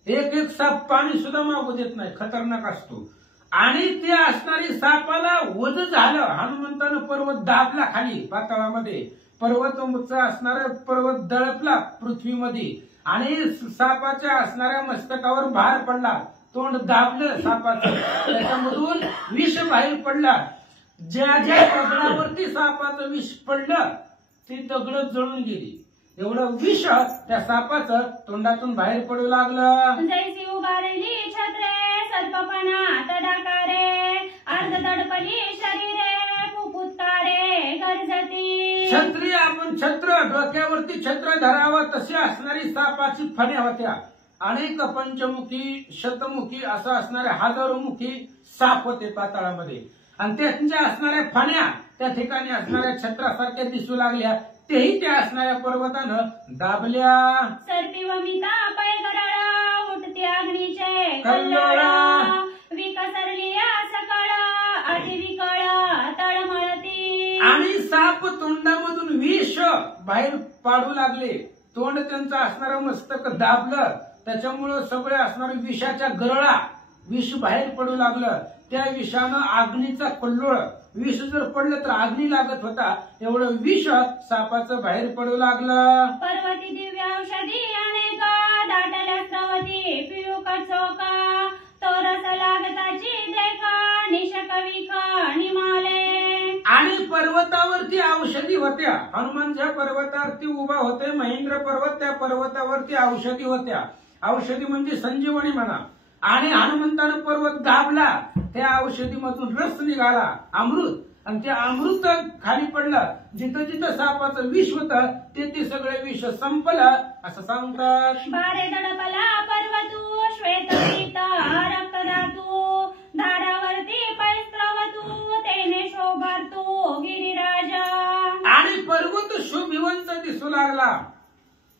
एक एक साप पाणी सुद्धा मागू देत नाही, खतरनाक असतो. आणि ते असणारी सापाला वध झालं. हनुमंतानं पर्वत दाबला खाली पाताळामध्ये, पर्वताचा असणारा पर्वत दळपला पृथ्वीमध्ये आणि सापाच्या असणाऱ्या मस्तकावर भार पडला. तोंड दाबलं सापाचं, त्याच्यामधून विष बाहेर पडला. ज्या ज्या दगडावरती सापाचं विष पडलं ती दगड जळून गेली. एवढं विष त्या सापाचं तोंडातून बाहेर पडू लागलं. जैसी उभारली छत्रे सर्पपणा तडाकारे अर्ध दडपली शरीरे फुफुत्कारे गरजती. छत्री, आपण छत्र, डोक्यावरती छत्र धरावं तशी असणारी सापाची फण्या होत्या. अनेक पंचमुखी, शतमुखी असं असणाऱ्या हजारोमुखी साप होते पाताळामध्ये. आणि त्यांच्या असणाऱ्या फण्या त्या ठिकाणी असणाऱ्या छत्रासारख्या दिसू लागल्या. तेही त्या असणाऱ्या पर्वतानं दाबल्या. सर्पी वमिता पैगराळा उठते अग्नीचे कल्लोळ. विकसरली सकळ अतिविकळ तळमळती. आणि साप तोंडामधून विष बाहेर पाडू लागले. तोंड त्यांचं असणारं मस्तक दाबलं, त्याच्यामुळं सगळे असणाऱ्या विषाच्या गरळा, विष बाहेर पडू लागलं. त्या विषानं अग्नीचा कल्लोळ, विष जर पडलं तर अग्नी लागत होता, एवढं विष सापाचं बाहेर पडू लागलं. पर्वती दिव्य औषधी अनेक दाटल्या स्रवती पियुक चोका तोरस लागताची देखा निशक विख निमाले. आणि पर्वतावरती औषधी होत्या. हनुमान ज्या पर्वतावरती उभा होते, महेंद्र पर्वत, त्या पर्वतावरती औषधी होत्या. औषधी म्हणजे संजीवनी म्हणा. आणि हनुमंतानं पर्वत दाबला, त्या औषधीमधून रस निघाला, अमृत. आणि ते अमृत खाली पडलं. जिथं जिथं सापाचं विष होतं ते सगळे विष संपलं असं सांगतात. बारे दडपला पर्वतू श्वेतपीत रक्तधातू धारावरती पैस्त्रवतू तेने शोभातू गिरिराजा. आणि पर्वत शोभिवंत दिसू लागला.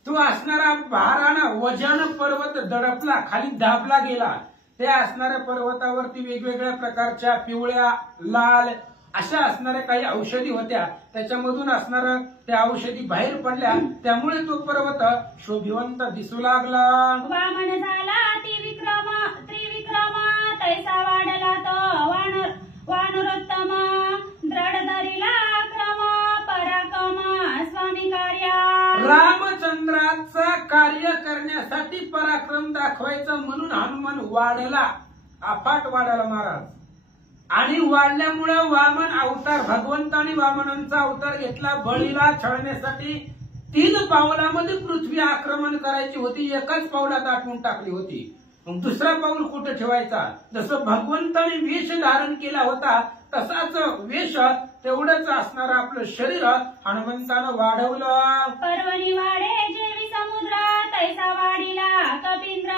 तो असणारा भारानं वजानं पर्वत दडपला, खाली दाबला गेला. त्या असणाऱ्या पर्वतावरती वेगवेगळ्या प्रकारच्या पिवळ्या, लाल अशा असणाऱ्या काही औषधी होत्या. त्याच्यामधून असणाऱ्या त्या औषधी बाहेर पडल्या. त्यामुळे तो पर्वत शोभिवंत दिसू लागला. वामन झाला त्रिविक्रम तैसा वाढला तो वानरोत्तम द्रढ धरिला क्रम पराक्रम स्वामी कार्या. रामचंद्राचा कार्य करण्यासाठी पराक्रम दाखवायचा म्हणून हनुमान वाढला, अफाट वाढला महाराज. आणि वाढल्यामुळे वामन अवतार, भगवंतानी वामनांचा अवतार घेतला बळीला छळण्यासाठी. 3 पावलामध्ये पृथ्वी आक्रमण करायची होती, एकाच पावलात आटवून टाकली होती. मग दुसरा पाऊल कुठे ठेवायचा? जसं भगवंताने वेश धारण केला होता तसाच वेश, तेवढंच असणारं आपलं शरीर हनुमंतानं वाढवलं. पर्वणी वाढे जेवी समुद्र तैसा वाढीला कपिंद्र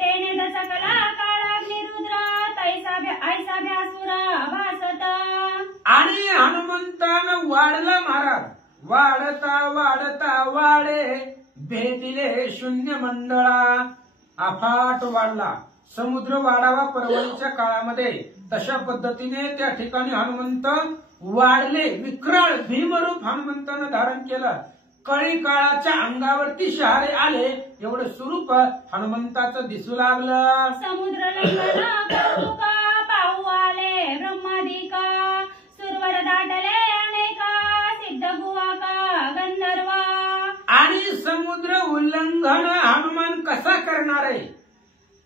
तेने दशकला काळाग्निरुद्र तैसा ऐसा भ्यासुर भासत. आणि हनुमंतानं वाढला महाराज. वाढता वाढता वाढे भेदिले शून्य मंडळा. अफाट वाढला. समुद्र वाढावा पर्वणीच्या काळामध्ये, तशा पद्धतीने त्या ठिकाणी हनुमंत वाढले. विक्राळ भीमरूप हनुमंतानं धारण केलं. कळी काळाच्या अंगावरती शहारे आले, एवढं स्वरूप हनुमंताचं दिसू लागलं. समुद्र लंघन पाहू आले ब्रह्मादिक सुरवर दाटले अनेक सिद्ध गुवाका गंधर्व. आणि समुद्र उल्लंघन हनुमान कसा करणार आहे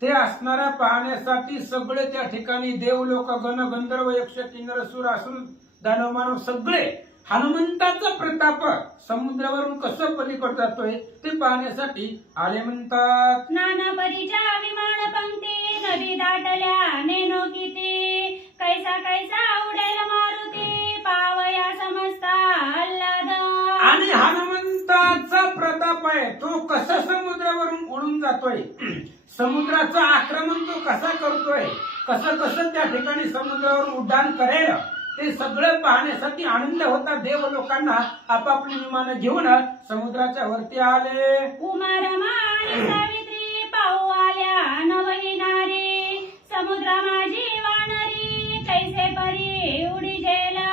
ते असणाऱ्या पाहण्यासाठी सगळे त्या ठिकाणी देवलोक, गण, गंधर्व, यक्ष, किन्नर, सुर, असुर, दानव, मानव सगळे हनुमंताचा प्रताप समुद्रावरून कसं पलीकडे जातोय ते पाहण्यासाठी आले म्हणतात. नाना परीच्या विमान पंक्ती नदी दाटल्या नेनो किती कैसा कैसा उडेल मारुती पावया समजता आल्हाद. आणि हनुमंताचा प्रताप आहे तो कसं समुद्रावरून उडून जातोय, समुद्राचं आक्रमण तो कसा करतोय, कसं कसं त्या ठिकाणी समुद्रावर उड्डाण करेल, ते सगळं पाहण्यासाठी आनंद होता. देव लोकांना आपापली विमानं घेऊन समुद्राच्या वरती आले. उमा रमा आणि सावित्री पाहू आल्या नवही नारी, समुद्रा माझी वानरी कैसे परी उडी जेला.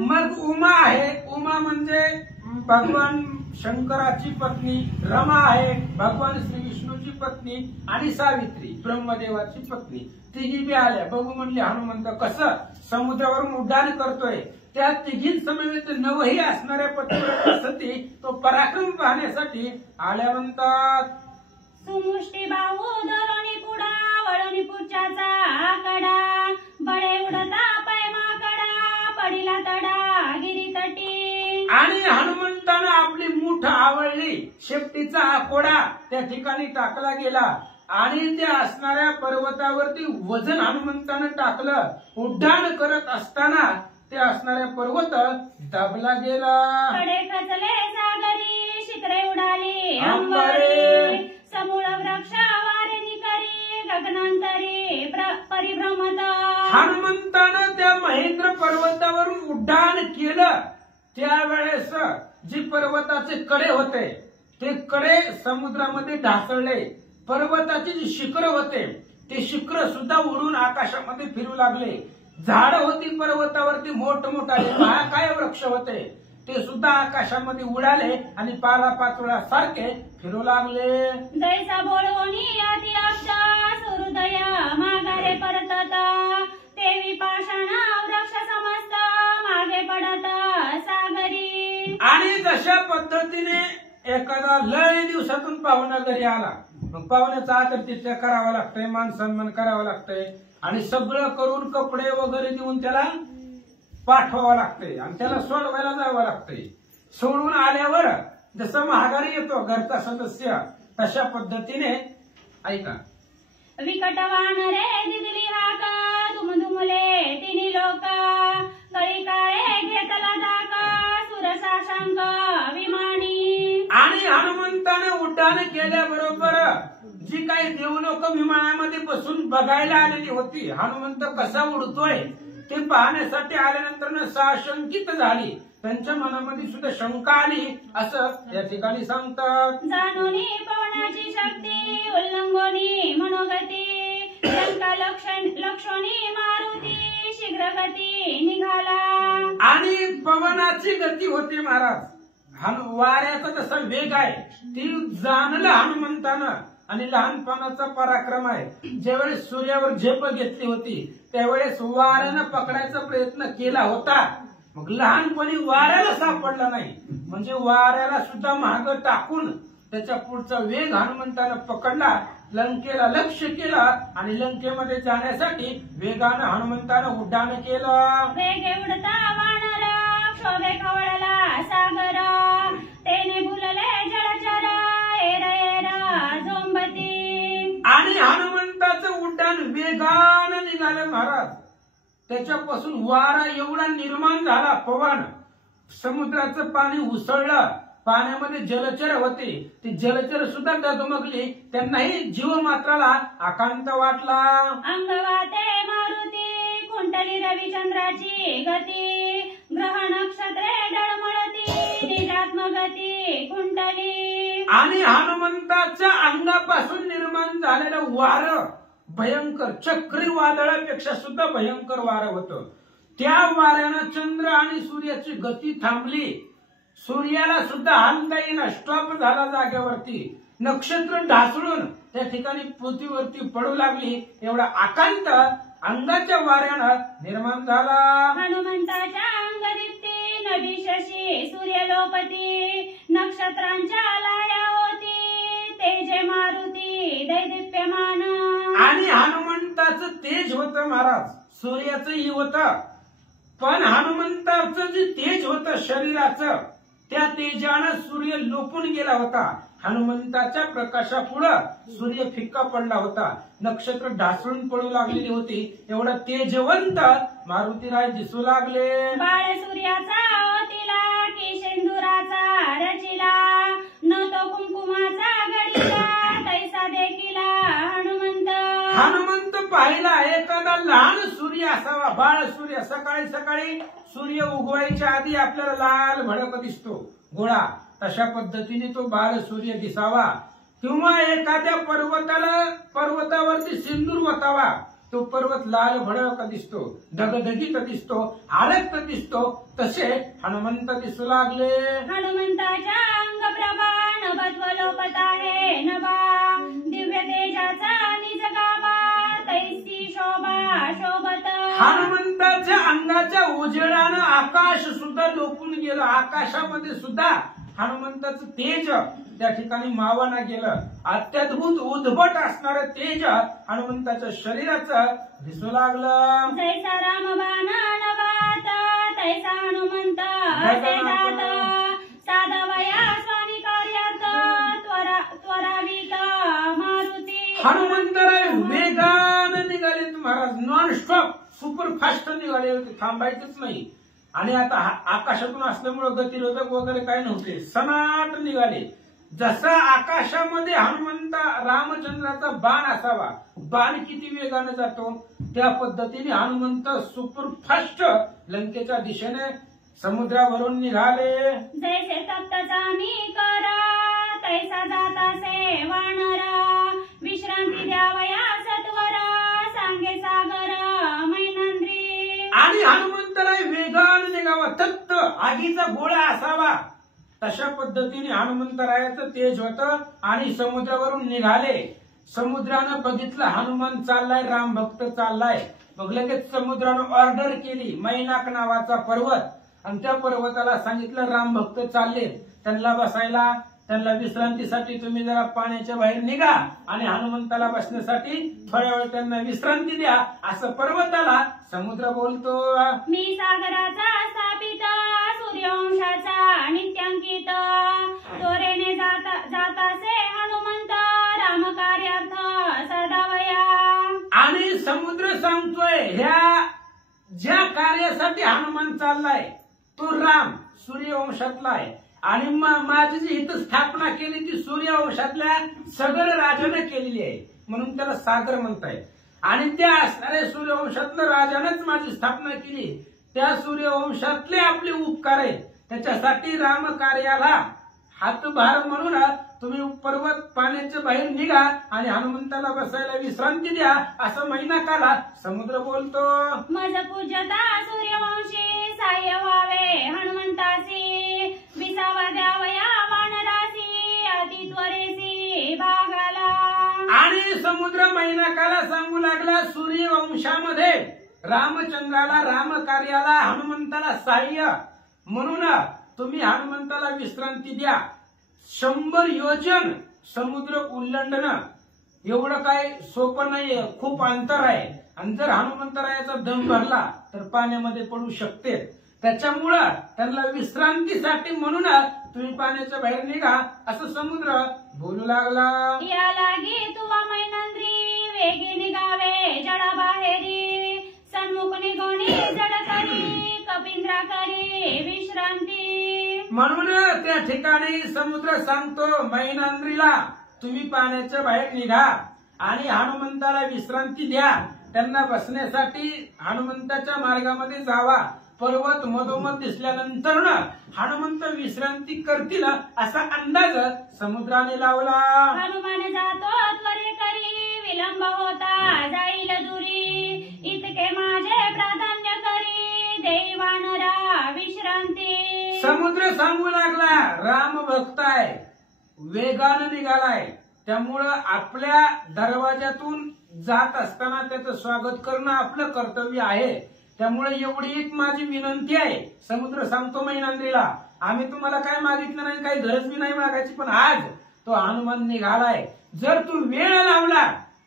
मग उमा आहे, उमा म्हणजे भगवान शंकराची पत्नी, रमा आहे भगवान श्री विष्णूची पत्नी, आणि सावित्री ब्रह्मदेवाची पत्नी, तिघी बी आल्या. बघू म्हणले हनुमंत कसं समुद्रावरून उड्डाण करतोय. त्या तिघी समवेत नवही असणाऱ्या पतिव्रता सती तो पराक्रम पाहण्यासाठी आल्या. म्हणतात सुमुष्टी बाहू धरोणी पुढा वळणी पुढच्याचा आकडा, बळे उडता पैमाकडा पडिला तडा गिरी तटी. आणि हनुमंतानं आपली मूठ आवळली, शेपटीचा आकोडा त्या ठिकाणी टाकला गेला आणि त्या असणाऱ्या पर्वतावरती वजन हनुमंतानं टाकलं. उड्डाण करत असताना ते असणाऱ्या पर्वत दाबला गेला. कडे खचले सागरी शिखरे उडाली अंबरे. अंबरी, समूळ वृक्ष वारे निकरी गगनांतरी परिभ्रमत. हनुमंतानं त्या महेंद्र पर्वतावरून उड्डाण केलं. त्यावेळेस जी पर्वताचे कडे होते ते कडे समुद्रामध्ये ढासळले. पर्वताचे जे शिखर होते ते शिखर सुद्धा उडून आकाशामध्ये फिरू लागले. झाडं होती पर्वतावरती मोठमोठाले, महाकाय वृक्ष होते ते सुद्धा आकाशामध्ये उडाले आणि पालापाचोळा सारखे फिरू लागले. जैसा बोलवणी अति अक्षा सुहृदय माघारे परतत, तेवी पाषाण वृक्ष समस्त मागे पडत सागरी. आणि जशा पद्धतीने एखादा लय दिवसातून पाहुणा घरी आला, मग पाहुण्याचा आदर करावा लागतंय, मान सन्मान करावा लागतंय आणि सगळं करून कपडे वगैरे देऊन त्याला पाठवावं लागतंय आणि त्याला सोडवायला जावं लागतंय. सोडून आल्यावर जसं महागारी येतो घरचा सदस्य, तशा पद्धतीने ऐका. विकट वानरे दिदली हाक दुमदुमले तिन्ही लोक, कळी काळे घेतला दाका सुरसाशंक विमानी. आणि हनुमंताने उड्डाण केल्याबरोबर जी काही देवलोक विमानामध्ये बसून बघायला आलेली होती, हनुमंत कसा उडतोय ते पाहण्यासाठी आल्यानंतर साशंकित झाली. त्यांच्या मनामध्ये सुद्धा शंका आली असं या ठिकाणी सांगतात. जाणूनी पवनाची शक्ती उल्लंघोनी मनोगती, लंका लक्षणी मारुती शीघ्र गती निघाला. आणि पवनाची गती होती महाराज, वाऱ्याचा जसा वेग आहे ती जाणलं हनुमंतानं. आणि लहानपणाचा पराक्रम आहे. ज्यावेळेस सूर्यावर झेप घेतली होती त्यावेळेस वाऱ्यानं पकडायचा प्रयत्न केला होता, मग लहानपणी वाऱ्याला सापडला नाही, म्हणजे वाऱ्याला सुद्धा मागं टाकून त्याच्या पुढचा वेग हनुमंतानं पकडला. लंकेला लक्ष्य केलं आणि लंकेमध्ये जाण्यासाठी वेगानं हनुमंतानं उड्डाण केलं. वेगे उडता वानर क्षोभे खवळला सागर, तेने बुलले जलचर एर एर झोंबती. आणि हनुमंताचं उड्डाण वेगानं निघालं महाराज. त्याच्यापासून वारा एवढा निर्माण झाला, पवन, समुद्राचं पाणी उसळलं, पाण्यामध्ये जलचर होते, ते जलचर सुद्धा डगमगली, त्यांनाही जीव मात्राला आकांत वाटला. अंगवाते मारुती कुंटली रविचंद्राची गती, ग्रह नक्षत्रे डळमळती निजात्मगती कुंटली. आणि हनुमंताच्या अंगापासून निर्माण झालेलं वारं भयंकर, चक्रीवादळापेक्षा सुद्धा भयंकर वारं होतं. त्या वाऱ्यानं चंद्र आणि सूर्याची गती थांबली. सूर्याला सुद्धा हलता येईना, स्टॉप झाला जागेवरती. नक्षत्र ढासळून त्या ठिकाणी पृथ्वीवरती पडू लागली. एवढा आकांत अंगाच्या वाऱ्यानं निर्माण झाला. हनुमंताच्या अंगदीप्ती नभी शशी सूर्यलोपती, नक्षत्रांच्या लाया होती तेजे मारुती दैदिप्यमान. आणि हनुमंताचं तेज होतं महाराज, सूर्याचंही होतं, पण हनुमंताचं जे तेज होतं शरीराचं, त्या तेजानं सूर्य लोपून गेला होता. हनुमंताच्या प्रकाशापुढं सूर्य फिक्का पडला होता, नक्षत्र ढासळून पडू लागलेली होती. एवढा तेजवंत मारुतीराय दिसू लागले. बाळ सूर्याचा ओतिला की शेंदुराचा रचिला, न तो कुंकुमाचा गडीला तैसा हनुमंत पाहिला एखादा लहान सूर्य असावा, बाळ सूर्य. सकाळी सकाळी सूर्य उगवायच्या आधी आपल्याला लाल भडक दिसतो गोळा, तशा पद्धतीने तो बाळ सूर्य दिसावा. किंवा एखाद्या पर्वतावरती सिंदूर वतावा, तो पर्वत लाल भडक दिसतो, धगधगीत दिसतो, आरक्त दिसतो. तसे हनुमंत दिसू लागले. हनुमंताच्या अंगप्रभा नभत्व लोपत आहे नभा, दिव्य तेजाचा निज गाभा, तैसी शोभा शोभत. हनुमंताच्या अंगाच्या उजेडानं आकाश सुद्धा लोपून गेलं. आकाशामध्ये सुद्धा हनुमंताचं तेज त्या ठिकाणी मावाना गेलं. अत्याद्भुत उद्भट असणारं तेज हनुमंताच्या शरीराचं दिसू लागलं. जैसा रामबाण नभात तैसा हनुमंत असे जात, साधवया स्वामी कार्यात त्वरावीत मारुती. हनुमंतराय वेगानं निघालेत महाराज, नॉन स्टॉप सुपरफास्ट निघाले होते, थांबायचंच नाही. आणि आता आकाशातून असल्यामुळे गतिरोधक वगैरे काय नव्हते, सनाट निघाले. जसा आकाशामध्ये हनुमंत रामचंद्राचा बाण असावा, बाण किती वेगाने जातो त्या पद्धतीने हनुमंत सुपरफास्ट लंकेच्या दिशेने समुद्रावरून निघाले. जैसे तप्तचा मी करा तैसा जातासे वानरा, विश्रांती द्यावया सत्वरा, सांगे सागर मैनंद्री. आणि हनुमंतराय वेगाने निघावा, तत्त आगीचा गोळा असावा, तशा पद्धतीने हनुमंतरायाचं तेज होतं. आणि समुद्रावरून निघाले. समुद्रानं बघितलं हनुमान चाललाय, राम भक्त चाललाय. मग लगेच समुद्रानं ऑर्डर केली, मैनाक नावाचा पर्वत, आणि त्या पर्वताला सांगितलं राम भक्त चालले, त्यांना बसायला, त्यांना विश्रांतीसाठी तुम्ही जरा पाण्याच्या बाहेर निघा आणि हनुमंताला बसण्यासाठी थोड्या वेळ त्यांना विश्रांती द्या. असं पर्वताला समुद्र बोलतो. मी सागराचा स्थापित सूर्यवंशाचा नित्यांकित, तोरेने जातासे हनुमंत रामकार्यार्थ सदावया. आणि समुद्र सांगतोय ह्या ज्या कार्यासाठी हनुमान चाललाय तो राम सूर्यवंशातला आहे. आणि माझी जी इथं स्थापना केली ती सूर्यवंशातल्या सगळ राजानं केलेली आहे, म्हणून त्याला सागर म्हणताय. आणि त्या असणाऱ्या सूर्यवंशातल्या राजानंच माझी स्थापना केली, त्या सूर्यवंशातले आपले उपकार आहेत. त्याच्यासाठी राम कार्याला हातभार म्हणून तुम्ही पर्वत पाण्याच्या बाहेर निघा आणि हनुमंताला बसायला विश्रांती द्या, असं मैनाकाला समुद्र बोलतो. मज पूज्यता सूर्यवंशी साह्य व्हावे हनुमंतासी, विसावा द्यावया वानरासी, अति त्वरेसी भागाला. आणि समुद्र मैनाकाला सांगू लागला सूर्यवंशामध्ये रामचंद्राला, रामकार्याला, हनुमंताला साह्य म्हणून तुम्ही हनुमंताला विश्रांती द्या. 100 योजन समुद्र उल्लंघन एवढं काय सोपं नाहीये, खूप अंतर आहे. आणि जर हनुमंतरायाचा दम भरला तर पाण्यामध्ये पडू शकते. त्याच्यामुळं त्यांना विश्रांतीसाठी म्हणून तुम्ही पाण्याच्या बाहेर निघा, असं समुद्र बोलू लागला. या लागी तुवा मैनंद्री, वेगी निघावे जडा बाहेरी, सन्मुख निघोनी जड करी, कपिंद्रा करी विश्रांती. म्हणून त्या ठिकाणी समुद्र सांगतो मैनंद्रीला तुम्ही पाण्याच्या बाहेर निघा आणि हनुमंताला विश्रांती द्या. त्यांना बसण्यासाठी हनुमंताच्या मार्गामध्ये जावा. पर्वत मधोमध दिसल्यानंतर हनुमंत विश्रांती करतील असा अंदाज समुद्राने लावला. हनुमान जातो त्वरे करी, विलंब होता जाईल दुरी, इतके माझे प्राधान्य करी, देई वानरा विश्रांती. समुद्र सांगू लागला राम भक्त आहे, वेगानं निघालाय, त्यामुळं आपल्या दरवाजातून जात असताना त्याचं स्वागत करणं आपलं कर्तव्य आहे. त्यामुळे एवढी एक माझी विनंती आहे. समुद्र सांगतो मैनंद्रीला, आम्ही तुम्हाला काय मागितलं नाही, काही गरज बी नाही मागायची, पण आज तो हनुमान निघालाय. जर तू वेळ लावला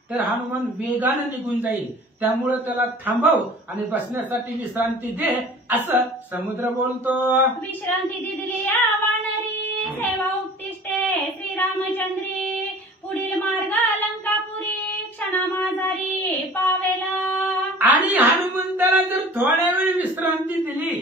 तर हनुमान वेगानं निघून जाईल, त्यामुळं त्याला थांबव आणि बसण्यासाठी विश्रांती दे, असं समुद्र बोलतो. विश्रांती दिली या वानरी, सेवा उक्तिष्टे श्रीरामचंद्री, पुढील मार्ग लंकापुरी, क्षणामाधारी पावेला. आणि हनुमंताला जर थोड्या वेळ विश्रांती दिली,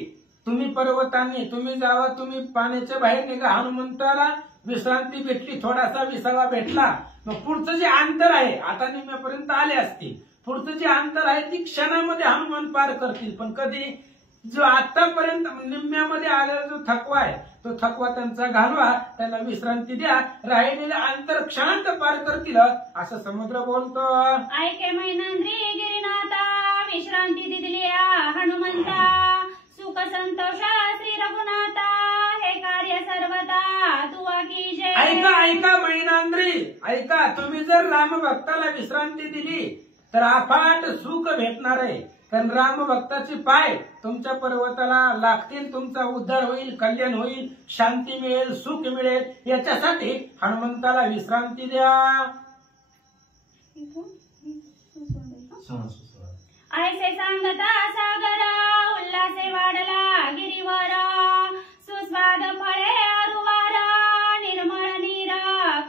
तुम्ही पर्वतांनी तुम्ही जावा, तुम्ही पाण्याच्या बाहेर निघा, हनुमंताला विश्रांती भेटली, थोडासा विसावा भेटला. मग पुढचं जे अंतर आहे आता निम्म्यापर्यंत आले असतील, पुढचं जे अंतर आहे ती क्षणामध्ये हनुमान पार करतील. पण कधी जो आतापर्यंत निम्म्यामध्ये आलेला जो थकवा आहे तो थकवा त्यांचा घालवा, त्यांना विश्रांती द्या, राहिलेलं अंतर क्षणात पार करतील असं समुद्र बोलतो. ऐके मैनंद्री गिरिनाथा विश्रांती दिली हनुमंता, सुख संतोष श्री रघुनाथा हे कार्य सर्वदा तुवा कीजे. ऐका ऐका मैनांद्री ऐका, तुम्ही जर रामभक्ताला विश्रांती दिली तर अफाट सुख भेटणार आहे. कारण रामभक्ताचे पाय तुमच्या पर्वताला लागतील, तुमचा उद्धार होईल, कल्याण होईल, शांती मिळेल, सुख मिळेल. याच्यासाठी हनुमंताला विश्रांती द्या. ऐसे सांगता सागर उल्हासे वाढला गिरीवर, सुस्वाद फळे अरुवार निर्मळ नीर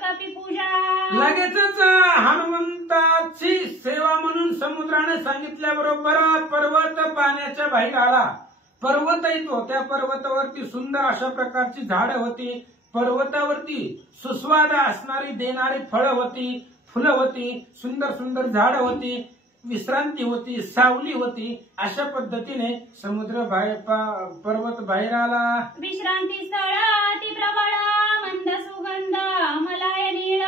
कपिपूजा. लगेचच हनुमंताची सेवा म्हणून समुद्राने सांगितल्याबरोबर पर्वत पाण्याच्या बाहेर आला. पर्वत येतो, त्या पर्वतावरती सुंदर अशा प्रकारची झाडं होती, पर्वतावरती सुस्वाद असणारी देणारी फळं होती, फुलं होती, सुंदर सुंदर झाडं होती, विश्रांती होती, सावली होती. अशा पद्धतीने समुद्र पर्वत बाहेर आला. विश्रांती स्थळ अति प्रबळ मंद सुगंध मलाय नीळ,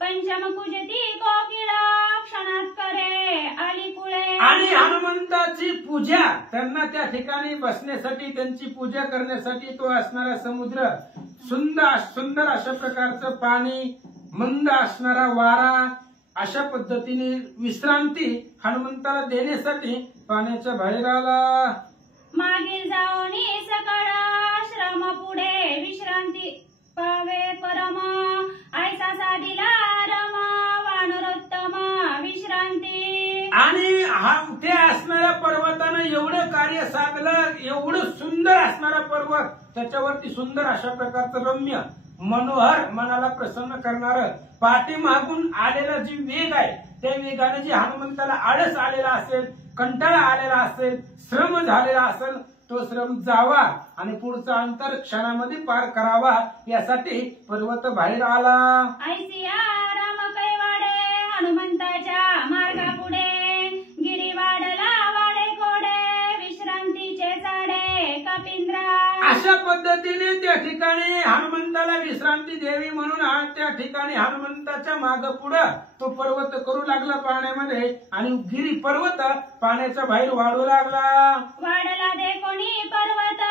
पंचम पूजती कोकिळ क्षणात करे आली कुळे. आणि हनुमंताची पूजा, त्यांना त्या ठिकाणी बसण्यासाठी, त्यांची पूजा करण्यासाठी तो असणारा समुद्र, सुंदर अशा प्रकारचं पाणी, मंद असणारा वारा, अशा पद्धतीने विश्रांती हनुमंताला देण्यासाठी पाण्याच्या बाहेर आला. मागील जाऊनी सकळ श्रम पुढे विश्रांती पावे परम, ऐसा साधिला रम वानरोत्तम विश्रांती. आणि ते असणाऱ्या पर्वतानं एवढं कार्य साधलं, एवढं सुंदर असणारा पर्वत, त्याच्यावरती सुंदर अशा प्रकारचं रम्य मनोहर मनाला प्रसन्न करणारं पाठीमागून आलेला जी वेग आहे, त्या वेगाने जे हनुमंताला आळस आलेला असेल, कंटाळा आलेला असेल, श्रम झालेला असेल, तो श्रम जावा आणि पुढचं अंतर क्षणामध्ये पार करावा, यासाठी पर्वत बाहेर आला. ऐसिया राम कैवाडे हनुमंताच्या मार्गा पुढे, गिरी वाढला वाडे कोडे विश्रांतीचे साडे कपिंद्रा. अशा पद्धतीने त्या ठिकाणी हनुमंताला विश्रांती द्यावी म्हणून त्या ठिकाणी हनुमंताच्या माग पुढं तो पर्वत करू लागला पाण्यामध्ये, आणि गिरी पर्वत पाण्याच्या बाहेर वाढू लागला. वाढला दे कोणी पर्वत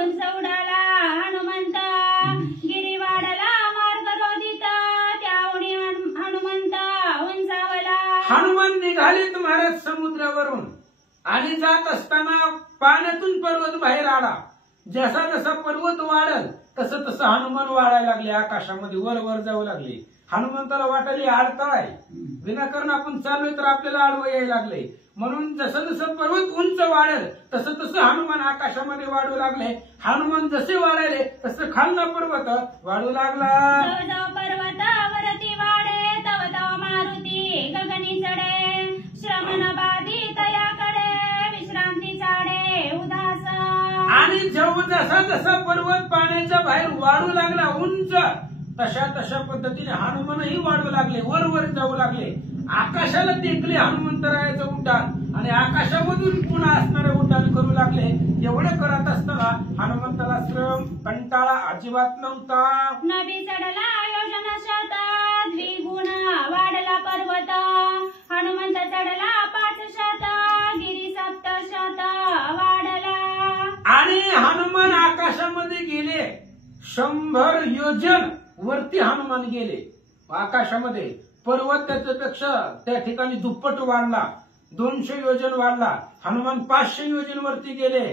उंच उडाला हनुमंत, गिरी वाढला मार्ग रोधित त्याउणी हनुमंत उंचावला. हनुमान निघालेत महाराज समुद्रावरून, आणि जात असताना पाण्यातून पर्वत बाहेर आला. जसा जसा पर्वत वाढल तसं तसं हनुमान वाढायला लागले, आकाशामध्ये वर वर जाऊ लागले. हनुमंताला वाटायला अडथळा आहे, विनाकारण आपण चाललोय तर आपल्याला आडवं यायला लागले. म्हणून जसं जसं पर्वत उंच वाढेल तसं तसं हनुमान आकाशामध्ये वाढू लागले. हनुमान जसे वाढायले तसं खालना पर्वत वाढू लागला. जव पर्वत वरती वाढे तव तव मारुती गगनी चढे, श्रमण बाधी तयाकडे विश्रांती चाडे उदास. आणि जेव्हा जसा जसा पर्वत पाण्याच्या बाहेर वाढू लागला उंच, तशा तशा पद्धतीने हनुमानही वाढू लागले, वर वर जाऊ लागले. आकाशाला टेकले हनुमंतरायाचं उड्डाण, आणि आकाशामधून पुन्हा असणारे उड्डाण करू लागले. एवढं करत असताना हनुमंताला श्रम कंटाळा अजिबात नव्हता. नदी चढला योजना शत द्विगुण वाढला पर्वत, हनुमंत चढला 500 गिरी 700 वाढला. आणि हनुमान आकाशामध्ये गेले, 100 योजन वरती हनुमान गेले आकाशामध्ये. पर्वत त्याच्यापेक्षा त्या ठिकाणी दुप्पट वाढला, 200 योजन वाढला. हनुमान 500 योजन वरती गेले,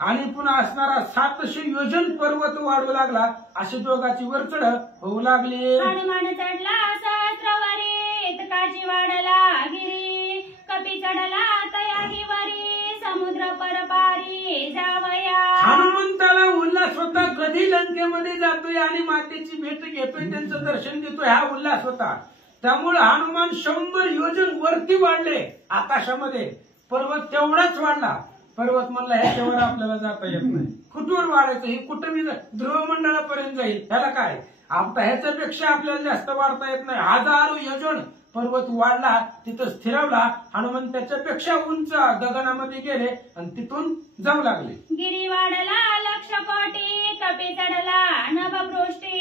आणि पुन्हा असणारा 700 योजन पर्वत वाढू लागला. अशी दोघाची वरचढ होऊ लागली. हनुमान चढला सहस्रवरी इतकाची वाढला गिरी, कपी चढला तयाही वरी समुद्र परपारी जावया. हनुमंताला उल्हास होता, कधी लंकेमध्ये जातोय आणि मातेची भेट घेतोय, त्यांचं दर्शन घेतोय, हा उल्हास होता. त्यामुळे हनुमान 100 योजन वरती वाढले आकाशामध्ये. पर्वत तेवढाच वाढला. पर्वत म्हणला ह्याच्यावर आपल्याला जाता येत नाही, कुठवर वाढायचं, हे कुठं ध्रुवमंडळापर्यंत जाईल, ह्याला काय. आता ह्याच्यापेक्षा आपल्याला जास्त वाढता येत नाही. हजारो योजन पर्वत वाढला, तिथं स्थिरावला. हनुमान त्याच्यापेक्षा उंच गगनामध्ये गेले आणि तिथून जाऊ लागले. गिरी वाढला लक्ष कोटी, कपी चढला नभपृष्ठी,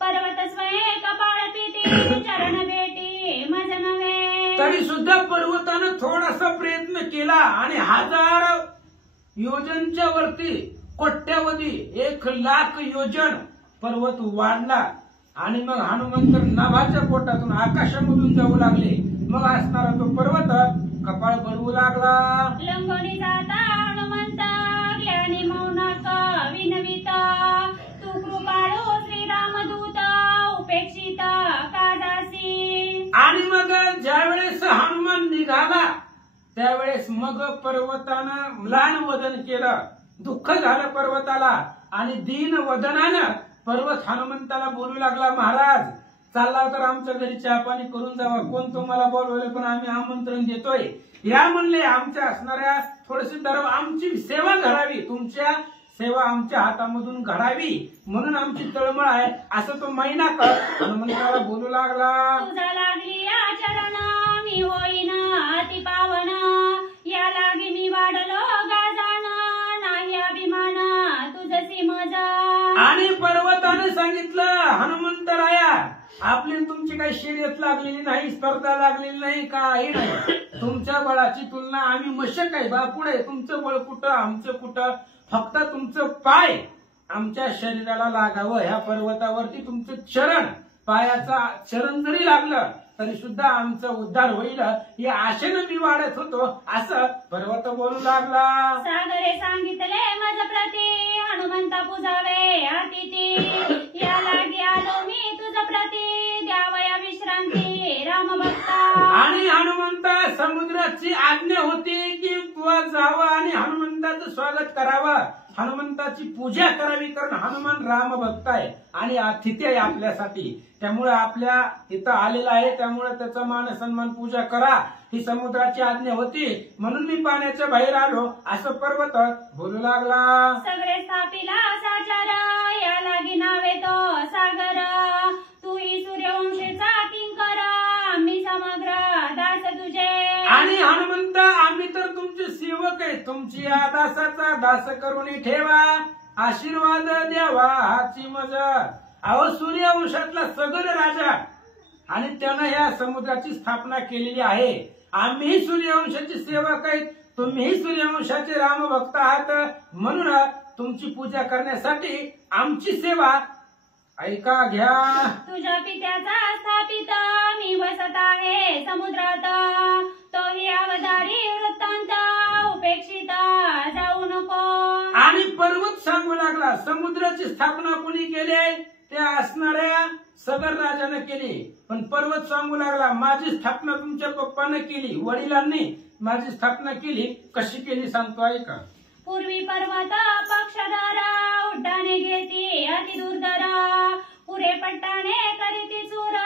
पर्वत स्वये कपाळ पिटी, चरण भेटी मज नव्हे. तरी सुद्धा पर्वतानं थोडासा प्रयत्न केला आणि 1000 योजनच्या वरती, कोट्यावधी 1,00,000 योजन पर्वत वाढला. आणि मग हनुमंत नाभाच्या पोटातून आकाशामधून जाऊ लागले. मग असणारा तो पर्वत कपाळ बनवू लागला. लंगोनी जाता हनुमंत, ज्ञानी मौनाक विनविता, तू कृपाळू श्रीरामदूत, उपेक्षित काजासी. आणि मग ज्यावेळेस हनुमान निघाला त्यावेळेस मग पर्वतानं म्लान वदन केलं. दुःख झालं पर्वताला आणि दीन वदनानं पर्वत हनुमंताला बोलू लागला, महाराज चालला तर आमच्या घरी चहा पाणी करून जावा. कोण तुम्हाला बोलवलं पण आम्ही आमंत्रण देतोय. या म्हणले आमच्या असणाऱ्या थोडीशी आमची सेवा घडावी, तुमच्या सेवा आमच्या हातामधून घडावी म्हणून आमची तळमळ आहे. असं तो महिना हनुमंताला बोलू लागला. तुझा लागली आचरण मी होईन अति पावन, या लागी मी वाढलो गाजान, नाही अभिमान तुझसी मज. आणि पर्वतानं सांगितलं, हनुमंतराया आपली तुमची काही शर्यत लागलेली नाही, स्पर्धा लागलेली नाही, काही नाही. तुमच्या बळाची तुलना आम्ही मशक आहे बा पुढे. तुमचं बळ कुठं, आमचं कुठं. फक्त तुमचं पाय आमच्या शरीराला लागावं. ह्या पर्वतावरती तुमचं चरण, पायाचा चरण जरी लागलं तरी सुद्धा आमचा उद्धार होईल या आशेनं मी वाढत होतो. असं पर्वत बोलू लागला. सागरे सांगितले मज प्रती, हनुमंता पूजावे अतिथी, या लागी आलो मी तुझ प्रती, द्यावया विश्रांती रामभक्ता. आणि हनुमंता समुद्राची आज्ञा होती की तू जावं आणि हनुमंताचं स्वागत करावं, हनुमंताची पूजा करावी. कारण हनुमान रामभक्त आहे आणि अतिथी आहे आपल्यासाठी. त्यामुळे आपल्या इथं आलेला आहे, त्यामुळे त्याचा मान सन्मान पूजा करा ही समुद्राची आज्ञा होती. म्हणून मी पाण्याच्या बाहेर आलो असं पर्वत बोलू लागला. सगळे स्थापिला साचार, या लागी नावे तो सागर, तू ही सूर्यवंशीचा किंकर, आम्ही समग्र दास तुझे. आणि हनुमंत आम्ही तर तुमचे सेवक आहे, तुमची या दासाचा दास करून ठेवा, आशीर्वाद द्यावा हाची मजा. अहो सूर्यवंशातला सगळ राजा आणि त्यानं या समुद्राची स्थापना केलेली आहे. आम्ही सूर्यवंशाची सेवक आहेत, तुम्हीही सूर्यवंशाचे रामभक्त आहात. म्हणून तुमची पूजा करण्यासाठी आमची सेवा ऐका घ्या. तुझ्या पित्याचा स्थापित मी वसत आहे समुद्रात, तोही अवधारी वृत्तांत, उपेक्षित जाऊ नको. आणि पर्वत सांगू लागला, समुद्राची स्थापना कोणी केली आहे? त्या असणाऱ्या सगर राजाने केली. पण पर्वत सांगू लागला, माझी स्थापना तुमच्या पप्पाने केली, वडिलांनी माझी स्थापना केली. कशी केली सांगतो ऐका. पूर्वी पर्वत पक्षधर, उड्डाणे घेती अति दुर्धर, पुरे पट्टाने करीती चूर,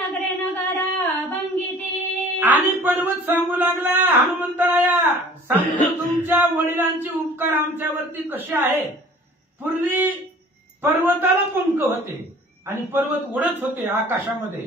नगरे नगर भंगिती. आणि पर्वत सांगू लागला, हनुमंतराया सांगतो तुमच्या वडिलांचे उपकार आमच्यावरती कसे आहे. पूर्वी पर्वताला पंख होते आणि पर्वत उडत होते आकाशामध्ये.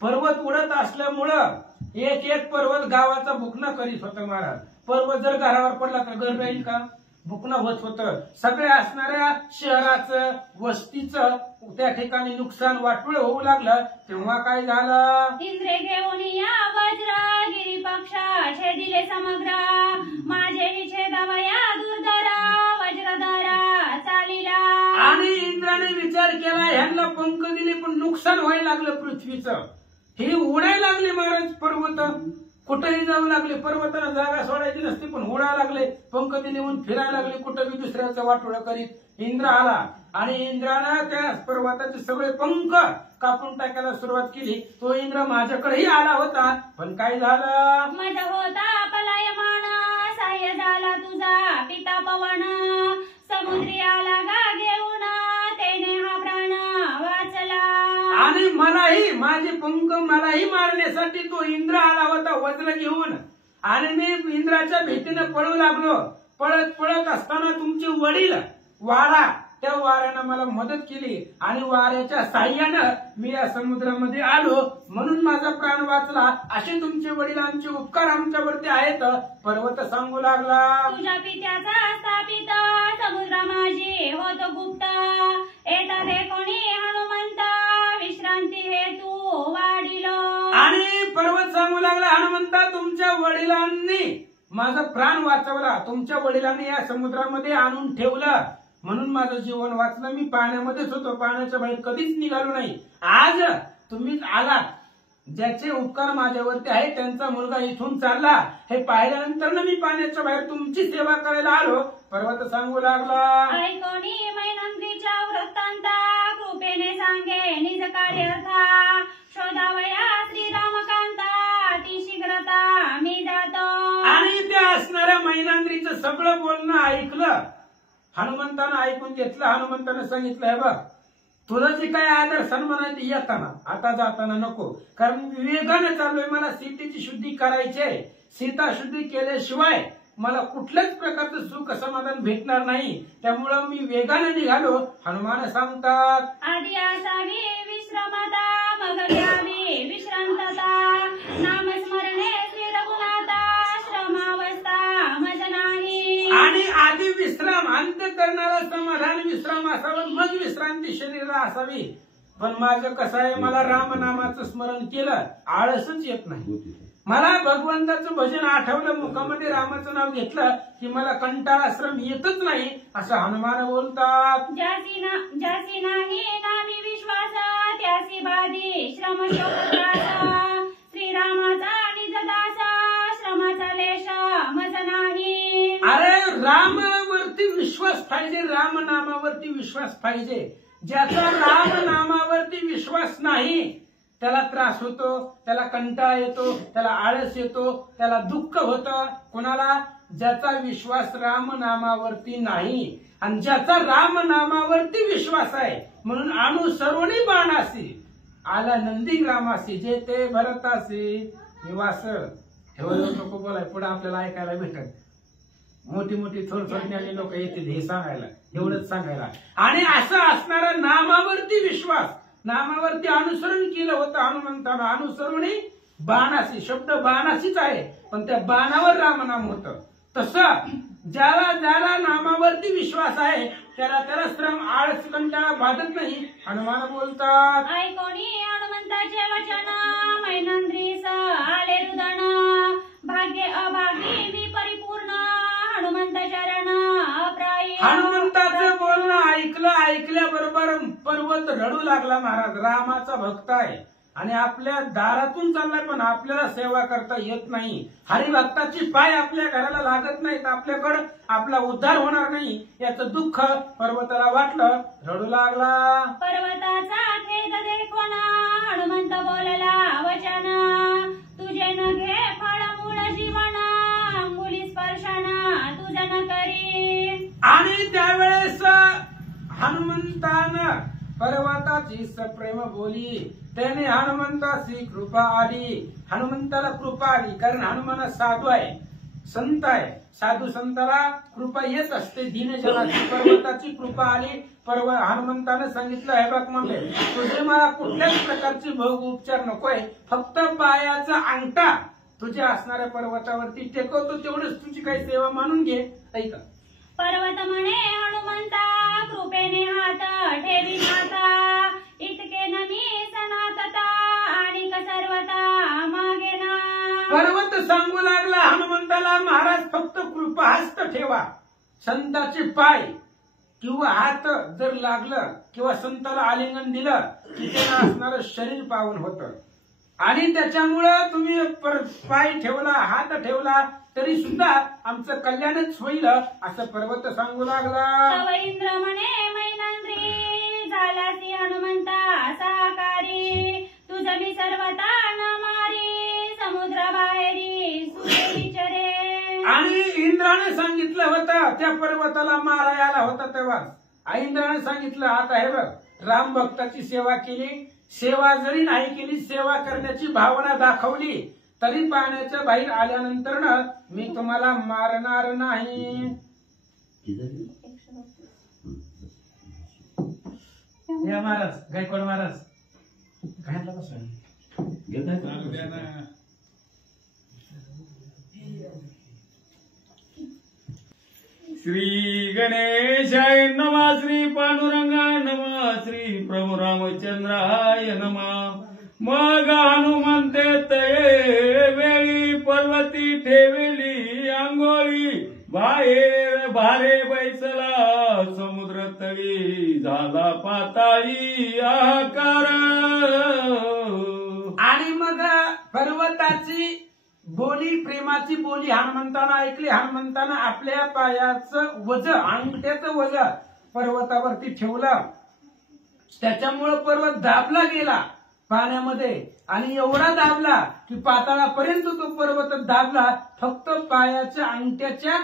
पर्वत उडत असल्यामुळं एक एक पर्वत गावाचा भुकणं करीत होतं महाराज. पर्वत जर घरावर पडला तर घर राहील का? भुकणं होत होतं. सगळ्या असणाऱ्या शहराचं, वस्तीचं त्या ठिकाणी नुकसान वाटोळ होऊ लागलं. तेव्हा काय झालं? इंद्रे घेऊन या वज्र, गिरी पक्ष छेदिले समग्र, माझे छेदवया दुर्धर, वज्रधर चालिला. आणि इंद्राने विचार केला, ह्यांना पंख दिले पण नुकसान व्हायला लागलं पृथ्वीचं. हे उडायला लागले महाराज पर्वत, कुठेही जाऊ लागले. पर्वताला जागा सोडायची नसते पण उडायला लागले. पंख दिले म्हणून फिरायला लागले, कुठं बी दुसऱ्याचं वाटोळं करीत. इंद्र आला आणि इंद्रानं त्या पर्वताचे सगळे पंख कापून टाकायला सुरुवात केली. तो इंद्र माझ्याकडेही आला होता पण काय झालं? मज होता पलायमान, साह्य झाला तुझा पिता पवन, समुद्री आला गा घेऊन, तेने हा प्राण वाचला. आणि मलाही माझे पंख मलाही मारण्यासाठी तो इंद्र आला होता वज्र घेऊन. आणि मी इंद्राच्या भीतीनं पळू लागलो. पळत पळत असताना तुमचे वडील वारा त्या वाऱ्यानं मला मदत केली आणि वाऱ्याच्या साह्यानं मी या समुद्रामध्ये आलो म्हणून माझा प्राण वाचला. असे तुमचे वडिलांचे उपकार आमच्यावरती आहेत. पर्वत सांगू लागला, तुझ्या पित्याचा स्थापित समुद्र माझी होत गुप्त. येता दे कोणी हनुमंत विश्रांती हेतू वाढिलो. आणि पर्वत सांगू लागला, हनुमंता तुमच्या वडिलांनी माझा प्राण वाचवला. तुमच्या वडिलांनी या समुद्रामध्ये आणून ठेवलं म्हणून माझं जीवन वाचलं. मी पाण्यामध्येच होतो, पाण्याच्या बाहेर कधीच निघालो नाही. आज तुम्हीच आलात. ज्याचे उपकार माझ्यावरती आहे त्यांचा मुलगा इथून चालला हे पाहिल्यानंतर मी पाण्याच्या बाहेर तुमची सेवा करायला आलो. पर्वत सांगू लागला, ऐकोनी मैनंदीच्या वृत्तांता कृपेने सांगे निज कार्यथा. शोधावया श्रीरामकांता ती शीघ्रता मी जातो. आणि त्या असणाऱ्या मैनांद्रीचं सगळं बोलणं ऐकलं. हनुमंतानं ऐकून घेतलं. हनुमंतानं सांगितलं, हे बघ तुला जे काय आदर सन्मान आहे ते येताना, आता जाताना नको, कारण मी वेगाने चाललोय. मला सीतेची शुद्धी करायची आहे. सीता शुद्धी केल्याशिवाय मला कुठल्याच प्रकारचं सुख समाधान भेटणार नाही. त्यामुळं मी वेगाने निघालो. हनुमान सांगतात, आधी असावी विश्रमता मग घ्यावी विश्रांतता. नामस्मरणे श्री रघुनाथा श्रमावस्था मज नाही. आणि आधी विश्राम, अंत करणारा समाधान विश्राम असावं, मग विश्रांती शरीराला असावी. पण माझं कसं आहे, मला रामनामाचं स्मरण केलं आळसच येत नाही. मला भगवंताचं भजन आठवलं, मुखामध्ये रामाचं नाव घेतलं की मला कंटाळा श्रम येतच नाही असं हनुमान बोलतात. ज्यासी नाही नामी विश्वास त्यासी बाधी श्रम शोकाचा. श्रीरामाचा निज दासा श्रमाचा लेश मज नाही. अरे रामावरती विश्वास पाहिजे, रामनामावरती विश्वास पाहिजे. ज्याचा रामनामावरती विश्वास नाही त्याला त्रास होतो, त्याला कंटाळा येतो, त्याला आळस येतो, त्याला दुःख होतं. कोणाला? ज्याचा विश्वास रामनामावरती नाही. आणि ज्याचा रामनामावरती विश्वास आहे म्हणून अनुसरुणी बाणासी आला नंदी ग्रामासी जे ते भरतासी निवास. एवढं नको बोलाय, पुढे आपल्याला ऐकायला भेटत. मोठी मोठी थोडं लोक येतील हे सांगायला, एवढंच सांगायला. आणि असं असणारा नामावरती विश्वास, नामावरती अनुसरण केलं होतं हनुमंतानं. अनुसरुणी बाणासी, शब्द बाणासीच आहे पण त्या बाणावर रामनाम होतं. तसं ज्याला ज्याला नामावरती विश्वास आहे त्याला श्रम आळस कंटाळा बाधत नाही. हनुमान बोलतात, ऐकोनी हनुमंताचे वचन मैनंद्रीस आले रुदन. भाग्य अभागी मी परिपूर्ण हनुमंत चरण अप्रायी. हनुमंताचं बोलणं ऐकल्याबरोबर पर्वत रडू लागला. महाराज रामाचा भक्त आहे आणि आपल्या दारातून चाललाय पण आपल्याला सेवा करता येत नाही. हरिभक्ताची पाय आपल्या घराला लागत नाहीत, आपल्याकडं आपला उद्धार होणार नाही याचं दुःख पर्वताला वाटलं, रडू लागला. पर्वताचा खेद देखोन हनुमंत बोलला वचन. तुझे न घे फळ मूळ जीवन अंगुली स्पर्शन तुझ न करी. आणि त्यावेळेस हनुमंतानं पर्वताची सप्रेम बोली. त्याने हनुमंताची कृपा आली. हनुमंताला कृपा आली कारण हनुमान साधू आहे, संत आहे. साधू संताला कृपा येत असते दीनजनाची. पर्वताची कृपा आली. हनुमंतानं सांगितलं, हे बघ म्हणले तुझे मला कुठल्याच प्रकारची भोग उपचार नकोय, फक्त पायाचा अंगठा तुझ्या असणाऱ्या पर्वतावरती टेकवतो, तेवढंच तुझी काही सेवा मानून घे. ऐका, पर्वत म्हणे हनुमंता कृपेने हात ठेवी नाता. इतके न मी सनातता आणि सर्वता मागे ना. पर्वत सांगू लागला हनुमंताला, महाराज फक्त कृपाहस्त ठेवा. संताचे पाय किंवा हात जर लागलं किंवा संताला आलिंगन दिलं की त्याला असणारं शरीर पावन होतं. आणि त्याच्यामुळं तुम्ही पाय ठेवला, हात ठेवला तरी सुद्धा आमचं कल्याणच होईल असं पर्वत सांगू लागला. तव इंद्र म्हणे मैनंद्री झालासी हनुमंता सहकारी. तुझ मी सर्वता न मारी समुद्र बाहेरी सुचरे. आणि इंद्राने सांगितलं होतं त्या पर्वताला मारायला होता तेव्हा इंद्राने सांगितलं, आता हे बघ राम भक्ताची सेवा केली, सेवा जरी नाही केली, सेवा करण्याची भावना दाखवली तरी पाण्याच्या बाहेर आल्यानंतर मी तुम्हाला मारणार नाही. या महाराज गायकवाड महाराज घातला कसं श्री गणेशाय नमः, श्री पांडुरंगाय नमः, श्री प्रभू रामचंद्राय नमः. मग हनुमंते तये वेळी पर्वती ठेविली आंघोळी, बाहेर भारे बैसला समुद्र तळी, झाला पाताळी आकार. आणि मग पर्वताची बोली, प्रेमाची बोली हनुमंतानं ऐकली. हनुमंतानं आपल्या पायाचं वज, अंगठ्याचं वज पर्वतावरती ठेवलं. त्याच्यामुळं पर्वत दाबला गेला पाण्यामध्ये, आणि एवढा दाबला की पाताळापर्यंत तो पर्वत दाबला फक्त पायाच्या अंगठ्याच्या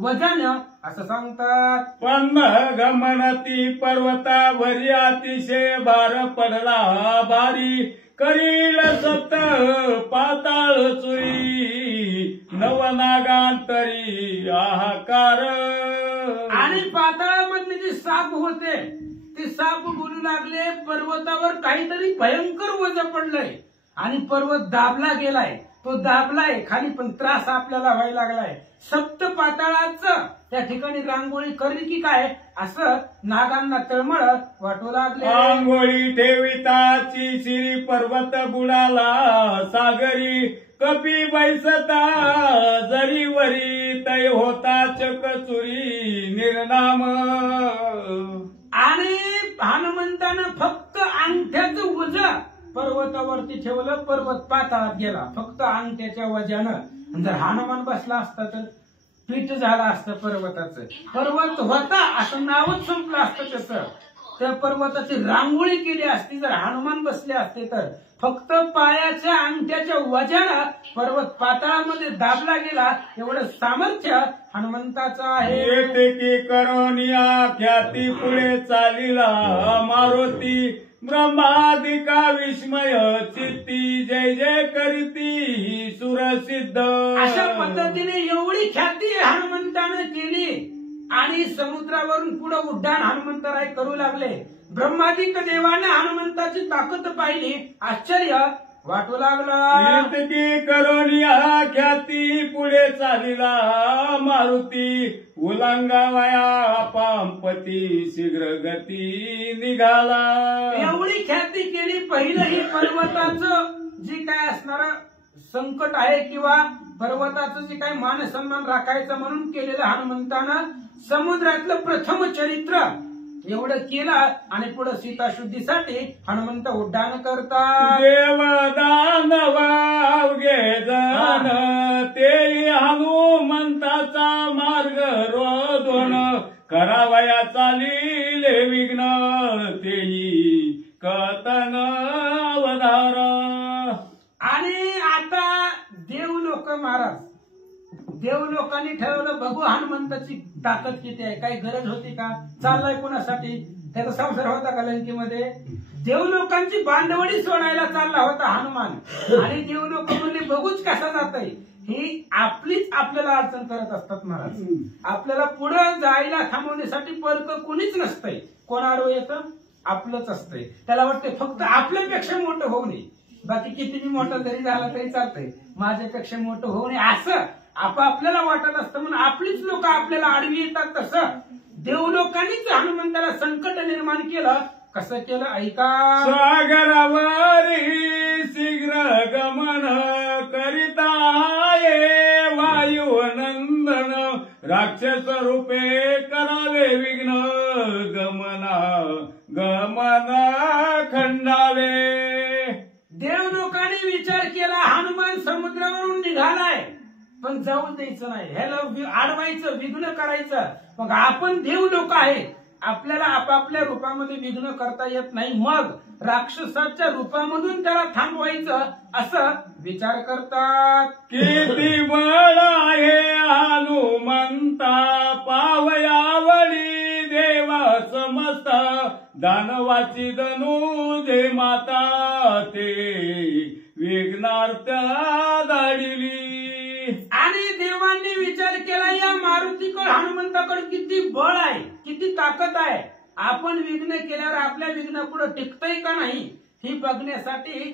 वजानं, असं सांगतात. पण गमनती पर्वतावरी अतिशय भार पडला भारी, करील सप्त पाताळ चुरी, नवनागांतरी हाहाकार. आणि पाताळामधले जे साप होते ते साप बोलू लागले, पर्वतावर काहीतरी भयंकर वज पडलंय आणि पर्वत दाबला गेलाय. तो दाबलाय खाली, पण त्रास आपल्याला व्हायला लागलाय. सप्त पाताळाचं त्या ठिकाणी रांगोळी करली की काय, असं नागांना तळमळ वाटू लागले. रांगोळी ठेविताची श्री पर्वत बुडाला सागरी, कपी बैसता जरीवरी, तय होता चकचुरी निर्नाम. आणि हनुमंतानं फक्त अंगठ्याचं वज पर्वतावरती ठेवलं, पर्वत पाताळात गेला फक्त अंगठ्याच्या वजानं. जर हनुमान बसला असता तर पीठ झालं असतं पर्वताचं. पर्वत होता असं नावच संपलं असतं त्याचं. त्या पर्वताची रांगोळी केली असती जर हनुमान बसले असते तर. फक्त पायाच्या अंगठ्याच्या वजानं पर्वत पाताळामध्ये दाबला गेला, एवढं सामर्थ्य हनुमंताचं आहे. येते की करोनिया ख्याती पुढे चालिला मारुती, ब्रह्मादिका विस्मय चित्ती, जय जय करीती सुरसिद्ध. अशा पद्धतीने एवढी ख्याती हनुमंतानं केली आणि समुद्रावरून पुढे उड्डाण हनुमंतराय करू लागले. ब्रह्मादिक देवाने हनुमंताची ताकद पाहिली, आश्चर्य वाटू लागलं. इतकी करोनिया ख्याती पुढे चालिला मारुती, उलंगावया पांपती शीघ्र गती निघाला. एवढी ख्याती केली. पहिलं ही पर्वताचं जे काय असणार संकट आहे किंवा पर्वताचं जे काय मान सन्मान राखायचं म्हणून केलेलं हनुमंतानं समुद्रातलं प्रथम चरित्र एवढं केलं. आणि पुढे सीताशुद्धीसाठी हनुमंत उड्डाण करतात. देवदानव अवघे जण ते हनुमंताचा मार्ग रोधून, करावया चालिले विघ्न तेही कथन अवधार. आणि आता देवलोक महाराज, देवलोकांनी ठरवलं बघू हनुमंताची ताकद किती आहे. काही गरज होती का? चाललाय कोणासाठी? त्याचा संसार होता का लंकेमध्ये? देवलोकांची बांधवडी सोडायला चालला होता हनुमान. आणि देवलोक म्हणजे बघूच कसा जातय. ही आपलीच आपल्याला अडचण करत असतात महाराज. आपल्याला पुढे जायला थांबवण्यासाठी परक कोणीच नसतंय. कोणावर येतं? आपलंच असतंय. त्याला वाटतंय फक्त आपल्यापेक्षा मोठं होऊ नये, बाकी किती बी मोठं जरी झाला तरी चालतंय, माझ्यापेक्षा मोठं होऊ नये असं आपल्याला वाटत असतं. म्हणून आपलीच लोक आपल्याला आडवी येतात. तसं देवलोकांनीच हनुमंताला संकट निर्माण केलं. कसं केलं ऐका. सागरावरी शीघ्र गमन करिता ये वायुनंदन, राक्षस रूपे करावे विघ्न, गमना खंडावे. देवलोकांनी विचार केला हनुमान समुद्रावरून निघालाय, पण जाऊन द्यायचं नाही, ह्याला अडवायचं, विघ्न करायचं. मग आपण देव लोक आहे, आपल्याला आपापल्या रूपामध्ये विघ्न करता येत नाही. मग राक्षसाच्या रूपामधून त्याला थांबवायचं असं विचार करतात. किती बळ आहे हनुमंता, पावयावळी देवा समस्त, दानवाची धनुजे माता, ते विघ्नार्थ दाडिली. आणि देवांनी विचार केला या मारुतीकडे, हनुमंताकडे किती बळ आहे, किती ताकद आहे, आपण विघ्न केल्यावर आपल्या विघ्न पुढे टिकतंय का नाही ही बघण्यासाठी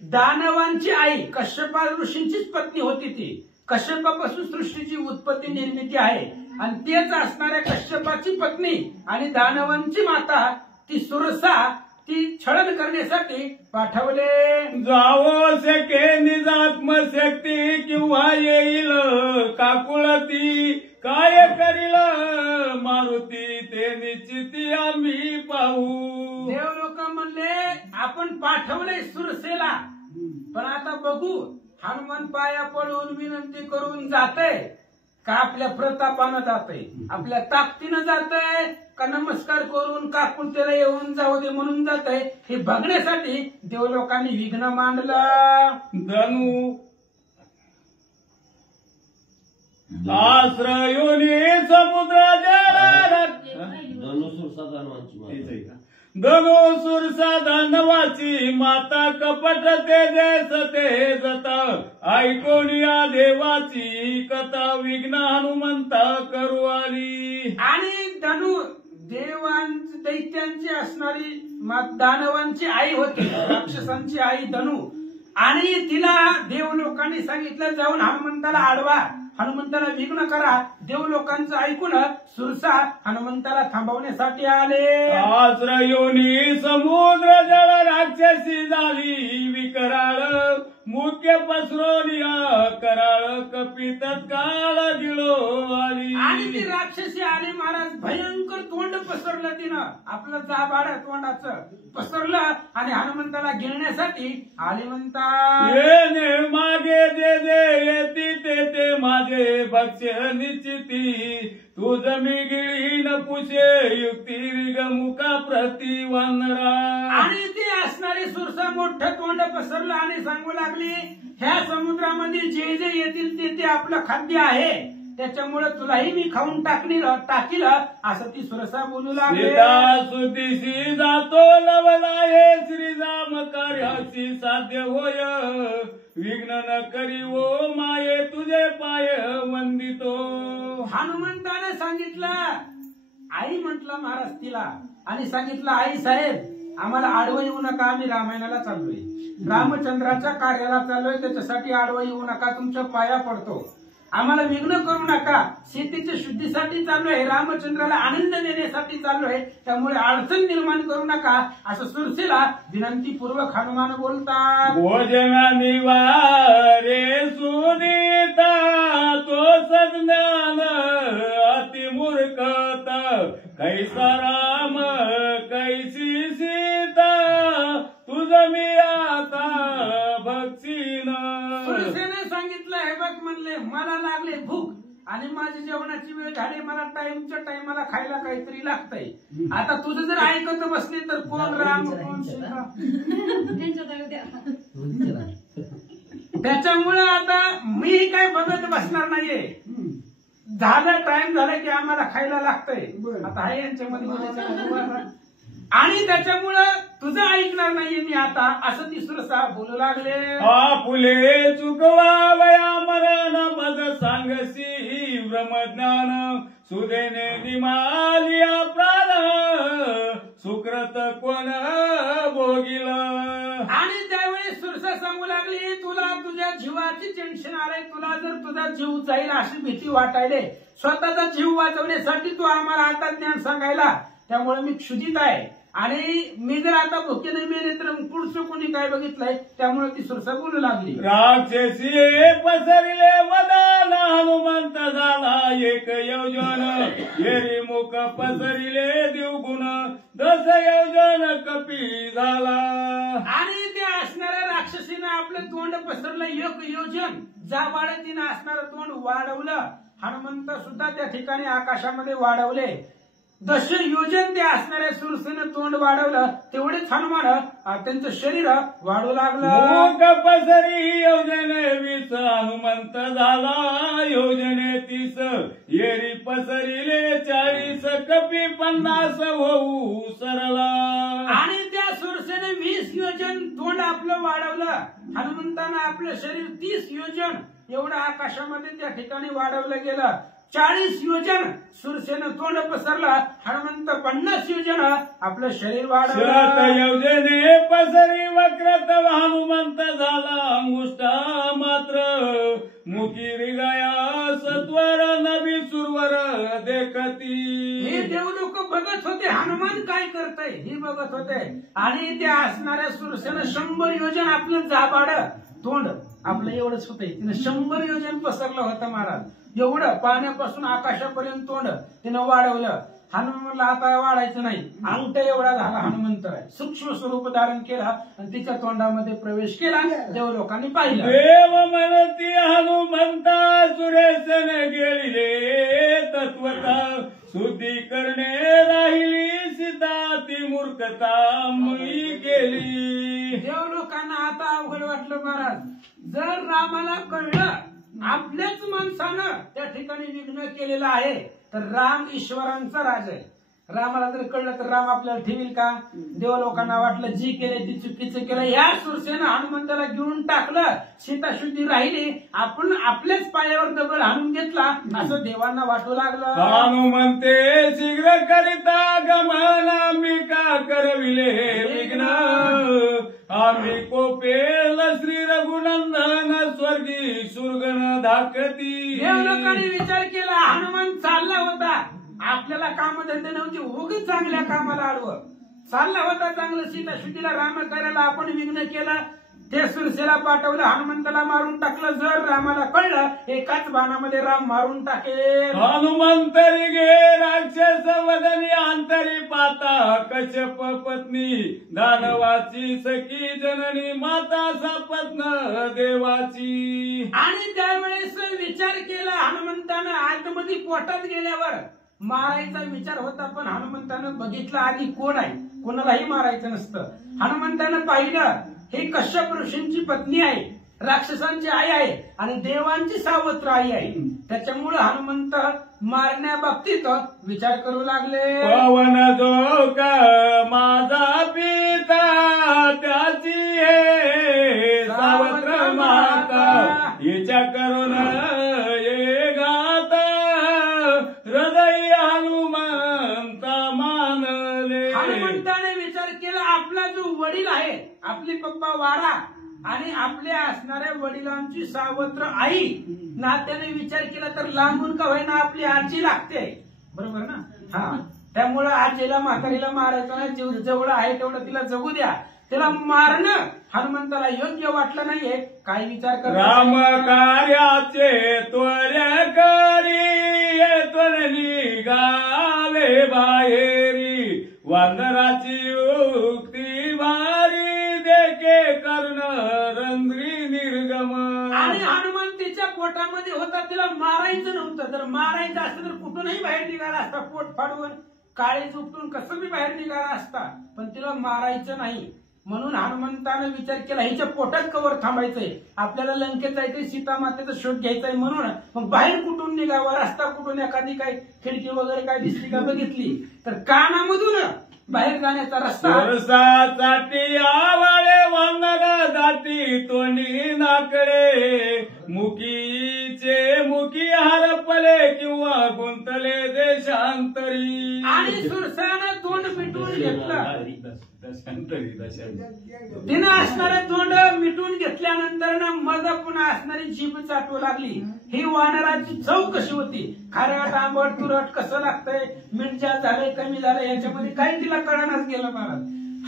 दानवांची आई कश्यपा ऋषींचीच पत्नी होती ती. कश्यपापासून सृष्टीची उत्पत्ती निर्मिती आहे आणि तेच असणाऱ्या कश्यपाची पत्नी आणि दानवांची माता ती सुरसा ती छळन करण्यासाठी पाठवले. जावो शके निजात्मशक्ती किंवा येईल काकुळती काय करील मारुती ते निश्चिती आम्ही पाहू. देव लोक म्हणले आपण पाठवले सुरसेला पण आता बघू हनुमान पाया पडून विनंती करून जाते का आपल्या प्रतापानं जाते आपल्या ताकदीनं जाते का नमस्कार करून काकुळतेला येऊन जाऊ दे म्हणून जाते हे बघण्यासाठी देवलोकांनी विघ्न मांडलं. धनु आश्रयोनी समुद्र धनुसुर साधनवाची माता कपट तेजस तेजत ऐकोनिया देवाची कथा विघ्न हनुमंता करू आली. आणि धनु देवांची दैत्यांची असणारी दानवांची आई होती राक्षसांची आई धनु आणि तिला देव लोकांनी सांगितलं जाऊन हनुमंताला आडवा हनुमंताला विघ्न करा. देव लोकांचं ऐकून सुरसा हनुमंताला थांबवण्यासाठी आले. आश्रयोनी समुद्र जल राक्षसी झाली विकराळ मुख्य पसरोनिया कराळ कपी तत्काळ गिळो आली. आणि ती राक्षसी आली महाराज भयंकर तोंड पसरलं तिनं आपलं जाबाड तोंडाचं पसरलं आणि हनुमंताला गिळण्यासाठी आली म्हणतात येणे मागे जे जे येती ते माझे भक्ष्य निश्चिती तुझ मी गिळी न पुषे युक्ती रिग मुका प्रतिवनरा. आणि ती असणारी सुरसा मोठं तोंड पसरलं आणि सांगू लागली ह्या समुद्रामध्ये जे जे येतील ते आपलं खाद्य आहे त्याच्यामुळे तुलाही मी खाऊन टाकील असं ती सुरसा बोलू लागली. सुतीशी जातो लवला हे श्रीराम कार्याची साध्य होय विघ्न न करी ओ माये तुझे पाय वंदितो. हनुमंताने सांगितलं आई म्हटलं महाराज तिला आणि सांगितलं आई साहेब आम्हाला आडवं येऊ नका आम्ही रामायणाला चाललोय रामचंद्राच्या कार्याला चाललोय त्याच्यासाठी आडवं येऊ नका तुमच्या पाया पडतो आम्हाला विघ्न करू नका शेतीच्या शुद्धीसाठी चाललोय रामचंद्राला आनंद देण्यासाठी चाललोय त्यामुळे अडचण निर्माण करू नका असं सुरसेला विनंतीपूर्वक हनुमान बोलतात. भोजना निवारे सुनीता तो सज्ञान अतिमूर्खत कैसा राम कैसी सीता तुझ मी आता भक्तीन. सुरसेने सांगितलं हे बघ म्हणले मला लागले भूक आणि माझी जेवणाची वेळ झाली मला टाइमच्या टाइमाला खायला काहीतरी लागतंय आता तुझं जर ऐकत बसले तर कोण राम कोण सीता त्याच्यामुळे आता मी काय बघत बसणार नाहीये झालं टाइम झाला की आम्हाला खायला लागतंय आता आहे यांच्यामध्ये आणि त्याच्यामुळं तुझं ऐकणार नाहीये मी आता असं ती सुरसा बोलू लागले. फुले चुकवावया मरण पद सांगसी ब्रह्मज्ञान सुदेने निमालिया प्राण सुकृत कोण भोगिल. आणि त्यावेळी सुरसा सांगू लागली तुला तुझ्या जीवाची टेन्शन आलंय तुला जर तुझा जीव जाईल अशी भीती वाटायले स्वतःचा जीव वाचवण्यासाठी तू आम्हाला आता ज्ञान सांगायला त्यामुळे मी क्षुधित आहे आणि मी जर आता भुकेने मेले तर पुढचं कोणी काय बघितलंय त्यामुळे ती सुरसा बोलू लागली. राक्षसी पसरले वदान हनुमंत झाला एक योजन येरी मुख पसरिले देवगुण 10 योजन कपी झाला. आणि त्या असणाऱ्या राक्षसीनं आपलं तोंड पसरलं 1 योजन जाबाड तिनं असणारं तोंड वाढवलं हनुमंत सुद्धा त्या ठिकाणी आकाशामध्ये वाढवले 10 योजन ते असणाऱ्या सुरसेनं तोंड वाढवलं तेवढेच हनुमान त्यांचं शरीर वाढू लागलं. मुख पसरी योजने 20 हनुमंत झाला योजने 30 येरी पसरिले 40 कपी 50 होऊ सरला. आणि त्या सुरसेने 20 योजन तोंड आपलं वाढवलं हनुमंतानं आपलं शरीर 30 योजन एवढं आकाशामध्ये त्या ठिकाणी वाढवलं गेलं 40 योजन सुरसेनं तोंड पसरला. हनुमंत 50 योजन आपलं शरीर शरत वाढवलं. योजने पसरी वक्रत हनुमंत झाला मुष्टा मात्र मुकी रिगाया सत्वर नभी सुरवर हे देखती. देव लोक बघत होते हनुमान काय करतय हे बघत होते. आणि त्या असणाऱ्या सुरसेनं 100 योजन आपलं जाबाड तोंड आपलं एवढंच होतंय. तिनं 100 योजन पसरलं होतं महाराज. एवढं पाण्यापासून आकाशापर्यंत तोंड तिनं वाढवलं. हनुमानला आता वाढायचं नाही. अंगठ एवढा झाला हनुमंत सूक्ष्म स्वरूप धारण केला आणि तिच्या तोंडामध्ये प्रवेश केला. देव लोकांनी पाहिलं. देव म्हणती हनुमंता सुरेशन गेली तत्वता शुद्धी करणे राहिली सीता ती मूर्खता मी केली. देव लोकांना आता अवघड वाटलं महाराज. जर रामाला कळलं आपल्याच माणसानं त्या ठिकाणी विघ्न केलेलं आहे तर राम ईश्वरांचा राज आहे. रामाला जर कळलं तर राम आपल्याला ठेवील का? देव लोकांना वाटलं जी केले ती चुकीचं केलं. या सुरसेनं हनुमंताला गिळून टाकलं. सीता शुद्धी राहिली. आपण आपल्याच पायावर दगड हाणून घेतला असं देवांना वाटू लागलं. हनुमंते शीघ्र करिता गमन आम्ही का करविले विघ्न आम्ही कोपेल श्री रघुनंदन स्वर्गी सुरगण धाकती. देव लोकांनी विचार केला हनुमान चालला होता. आपल्याला कामधंदे नव्हते. उगीच चांगल्या कामाला आडवं चालला होता. चांगलं सीता शुद्धीला राम करायला आपण विघ्न केलं. ते सुरसेला पाठवलं. हनुमंताला मारून टाकलं. जर रामाला कळलं एकाच बाणामध्ये राम मारून टाकेल. हनुमंतरी गे राक्षस वदनी अंतरी पाता कश्यप पत्नी दानवाची सखी जननी माता सपत्न देवाची. आणि त्यावेळेस विचार केला हनुमंतानं. आतमध्ये पोटात गेल्यावर मारायचा विचार होता पण हनुमंतानं बघितलं आधी कोण आहे. कोणालाही मारायचं नसतं. हनुमंतानं पाहिलं हे कश्यप ऋषींची पत्नी आहे. राक्षसांची आई आहे आणि देवांची सावत्र आई आहे. त्याच्यामुळे हनुमंत मारण्याबाबतीत विचार करू लागले. पवन जो का माझा पिता त्याची हे सावत्र माता हिच्या करून ये गात हृदय हनुमंता मानले. हनुमंताने विचार केला आपला जो वडील आहे आपले पप्पा वारा आणि आपल्या असणाऱ्या वडिलांची सावत्र आई नात्याने विचार केला तर लांबून का होईना आपली आजी लागते. बरोबर ना? हा. त्यामुळं आजीला म्हातारीला मारायचं नाही. जेवढं आहे तेवढं तिला जगू द्या. त्याला मारणं हनुमंताला योग्य वाटलं नाहीये. काय विचार कर राम कार्याचे त्वऱ्या करी त्वरणी गावे बाहेरी वानराची युक्ती वारी देखे कर्ण रंध्री निर्गम. आणि हनुमंतीच्या पोटामध्ये होता. तिला मारायचं नव्हतं. जर मारायचं असतं तर कुठूनही बाहेर निघाला असता. पोट फाडून काळी उपटून कसं बी बाहेर निघाला असता. पण तिला मारायचं नाही. म्हणून हनुमंतानं विचार केला हिच्या पोटात कवर थांबायचंय. आपल्याला लंकेत जायचंय. सीता मातेचा शोध घ्यायचाय. म्हणून मग बाहेर कुठून निघावं. रस्ता कुठून एखादी काय खिडकी वगैरे काय दिसली का बघितली तर कानामधून बाहेर जाण्याचा रस्ता. वर्षासाठी आवळे वानर दाती तोंडी नाकडे मुकीचे मुकी हरपले किंवा गुंतले देशांतरी. आणि सुरसानं तोंड मिटवून घेतलं. दशांतरी तिनं असणारे तोंड मिटून घेतल्यानंतर मग पुन्हा असणारी जीभ चाटू लागली. ही वानराची चव कशी होती. खारट आंबट तुरट कसं लागतंय. मिरच्या झालंय कमी झालं याच्यामध्ये काही तिला कळणाच गेलं महाराज.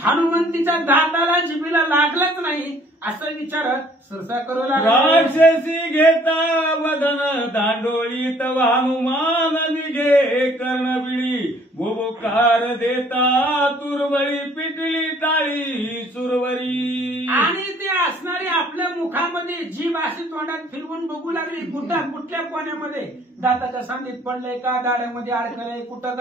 हनुमंतीच्या दाताला जिभीला लागलाच नाही असं विचार सुरसा करू लागला. राक्षसी घेता वदन दांडोळीत हनुमान निघे कर्णबिळी बोबोकार देता तुरवळी पिटली टाळी सुरवरी. आणि ते असणारी आपल्या मुखामध्ये जीभ अशी तोंडात फिरवून बघू लागली. कुठल्या कोण्यामध्ये दाताच्या सांधीत पडलंय का दाड्यामध्ये अडकलंय कुठं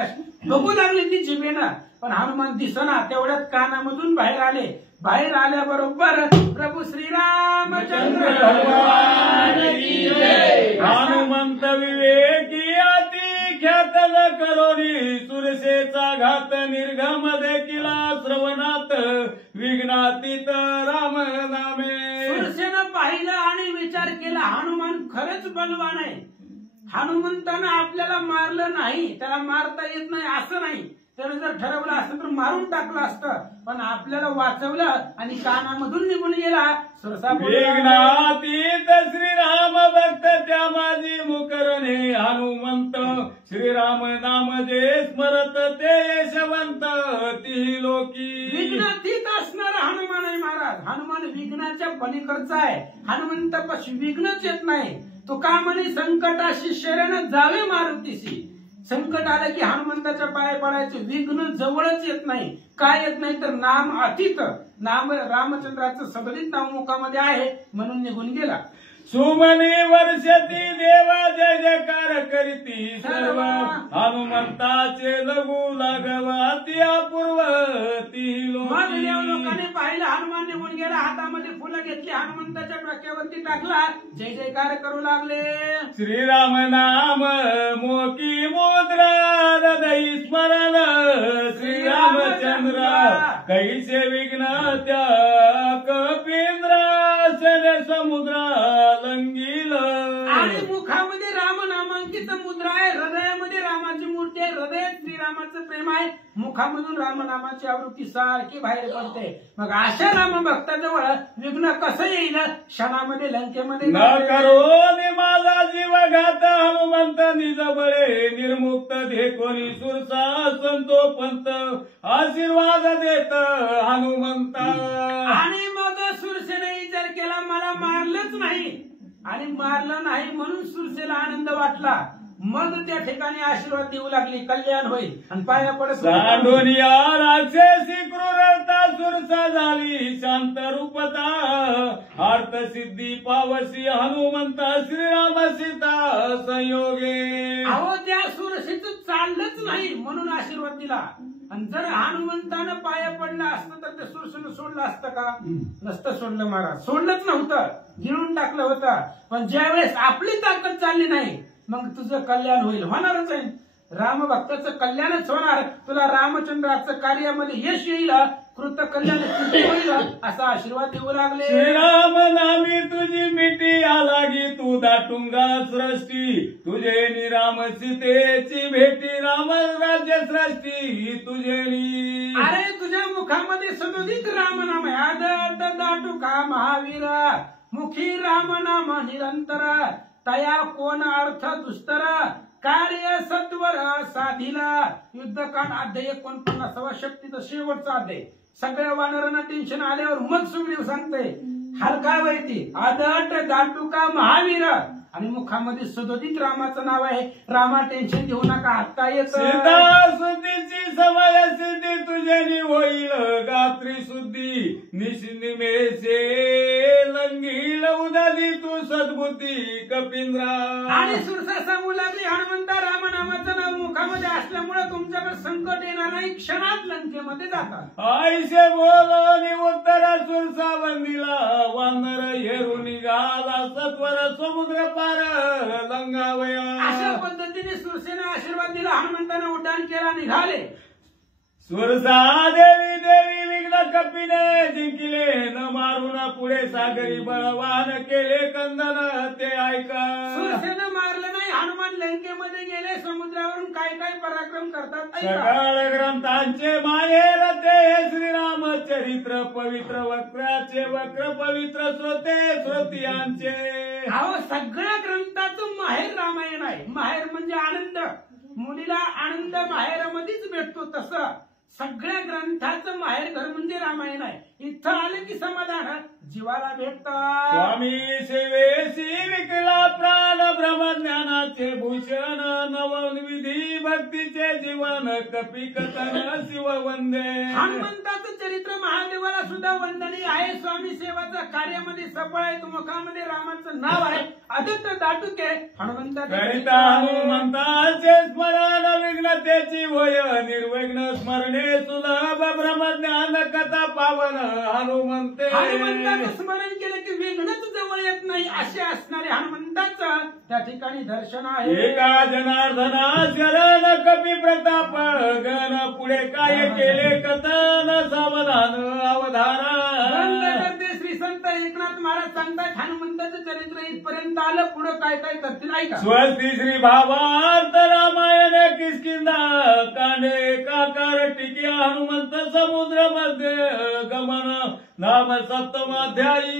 बघू लागली ती जिभेनं. पण हनुमान दिसना. तेवढ्यात कानामधून बाहेर आले. बाहेर आल्याबरोबर प्रभू श्रीरामचंद्र हनुमंत विवेकी अति ख्यात करोनी सुरसेचा घात निर्गम देखिला श्रवणात विघ्नातीत राम नामे. सुरसेनं पाहिलं आणि विचार केला हनुमान खरंच बलवान आहे. हनुमंतानं आपल्याला मारलं नाही, त्याला मारता येत नाही असं नाही. त्यानं जर ठरवलं असतं तर मारून टाकलं असतं, पण आपल्याला वाचवलं आणि कानामधून निघून गेला. सुरसा विघ्नातीत श्रीराम भक्त त्या माझी मुकरणे हनुमंत श्रीराम नाम जे स्मरत ते यशवंत ती लोकी. विघ्नातीत असणारा हनुमान आहे महाराज. हनुमान विघ्नाच्या पलीकडचा आहे. हनुमंतापाशी विघ्नच येत नाही. तो का म्हणे संकटाशी शरण जावे मारुतीशी. संकट आलं की हनुमंताच्या पाया पडायचे. विघ्न जवळच येत नाही. काय येत नाही तर नाम अतीत. नाम रामचंद्राचं सदलित नाव मुखामध्ये आहे म्हणून निघून गेला. सुमनी वर्षती देवा जय जयकार करीती सर्व हनुमंताचे लघु लागवाती अपूर्व ती लोकांनी पाहिलं हनुमान निघून गेला. हातामध्ये फुलं घेतली, हनुमंताच्या डोक्यावरती टाकला, जय जयकार करू लागले. श्रीराम नाम मोकी मुद्रा हृदय स्मरण श्रीरामचंद्र कैसे विघ्न त्या कपींद्रासन समुद्रा लंगील. आणि मुखामध्ये राम नामांकित मुद्रा आहे, हृदयामध्ये रामाची मूर्ती आहे, हृदयात श्रीरामाचं प्रेम आहे, मुखामधून रामनामाची आवृत्ती सारखी बाहेर पडते. मग अशा राम भक्ताजवळ विघ्न कसं येईल. क्षणामध्ये लंकेमध्ये न करो माझा जीव घात हनुमंत निजबळे निर्मुक्त देखोनी सुरसा संतो पंत आशीर्वाद देत हनुमंत. आणि मग सुरसेने विचार केला मला मारलंच नाही, आणि मारलं नाही म्हणून सुरसेला आनंद वाटला. मग त्या ठिकाणी आशीर्वाद देऊ लागली, कल्याण होईल. आणि पाया पडत सांडोनिया राक्षसी क्रूरता सुरसा झाली शांत रूपता अर्थ सिद्धी पावसी हनुमंता श्रीराम सीता संयोगे. अहो त्या सुरसेचं चाललंच नाही म्हणून आशीर्वाद दिला. आणि जर हनुमंतानं पाया पडलं असतं तर ते सुरसेनं सोडलं असतं का. नसतं सोडलं महाराज, सोडलंच नव्हतं, गिळून टाकलं होतं. पण ज्यावेळेस आपली ताकद चालली नाही मग तुझं कल्याण होईल, होणारच आहे. राम भक्ताचं कल्याणच होणार. तुला रामचंद्राचं कार्यामध्ये यश येईल, कृत कल्याण होईल असा आशीर्वाद देऊ लागले. श्रीराम नामी तुझी मिठी आलागी तू दाटुंगा सृष्टी तुझे निराम सीतेची भेटी राम राज्य सृष्टी तुझे. अरे तुझ्या मुखामध्ये सदोदित राम नाम आहे. आदत दाटुका महावीर मुखी राम नाम निरंतर तया कोण अर्थ दुस्तर कार्य सत्वर साधिला. युद्धकांड अध्याय 49 शक्तीचं शेवटचा अध्याय. सगळ्या वानरांना टेन्शन आल्यावर मग सुग्रीव सांगते हलका वैती आदट दाटुका महावीर आणि मुखामध्ये सुदोदित रामाचं नाव आहे. रामा टेन्शन घेऊ नका, हाता येत सीता सुद्धीची समय सिद्धी तुझे होईल गात्री शुद्धी निशिनिमेशे लंगील उदादी तू सद्बुद्धी कपिंद्रा. आणि सुरसा सांगू लागली हनुमंता रामनामाचं नाव मुखामध्ये असल्यामुळे तुमच्याकडे संकट येणार नाही, क्षणात लंकेमध्ये जातात. आईशे बोलवणी उत्तर सुरसा वंदिला वानर हेरू निघाला सत्वर समुद्र पार लंगावया. अशा पद्धतीने सुरसेने आशीर्वाद दिला. हनुमंतानं उड्डाण केला, निघाले. सुरसा देवी देवी विघ्न कपिने जिंकिले न मारून पुढे सागरी बळवान केले कंदन ते ऐका. सुरसेनं मारलं नाही, हनुमान लंकेमध्ये गेले. समुद्रावरून काय काय पराक्रम करतात सकाळ ग्रंथांचे माहेर ते श्रीराम चरित्र पवित्र वक्राचे वक्र पवित्र श्रोते श्रोतियांचे. अहो सगळ्या ग्रंथाचं माहेर रामायण आहे. माहेर म्हणजे आनंद. मुलीला आनंद माहेरामध्येच भेटतो तसं सगळ्या ग्रंथाचं माहेर घर म्हणजे रामायण आहे. इथं आलं की समाधान जीवाला भेटतं. स्वामी सेवेशी विकला प्राण ब्रह्मज्ञानाचे भूषण नवविधी भक्तीचे जीवन कपी कथन शिव वंदे. हनुमंताचं चरित्र महादेवाला सुद्धा वंदनीय आहे. स्वामी सेवाचा कार्यामध्ये सफळ आहे. मुखामध्ये रामाचं नाव आहे. आदित्य दाटुके हनुमंताचे स्मरण विघ्नतेची होय निर्विघ्न स्मरणे सुलभ ब्रह्मज्ञान कथा पावन हनुमंते. हनुमंताचं स्मरण केलं की विघ्नच जवळ येत नाही असे असणारे हनुमंताचं त्या ठिकाणी दर्शन आहे. एका जनार्दना शरण कपी प्रताप गण पुढे काय केले कथन सावधान अवधान. श्री संत एकनाथ महाराज सांगतात हनुमंताचं चरित्र इथपर्यंत आलं, पुढे काय काय करतील ऐका. स्वस्ति श्री भावार्थ रामायण किष्किंधा कांडे काकार टिकिया हनुमंत समुद्र मध्ये गमन नाम सप्तमाध्यायी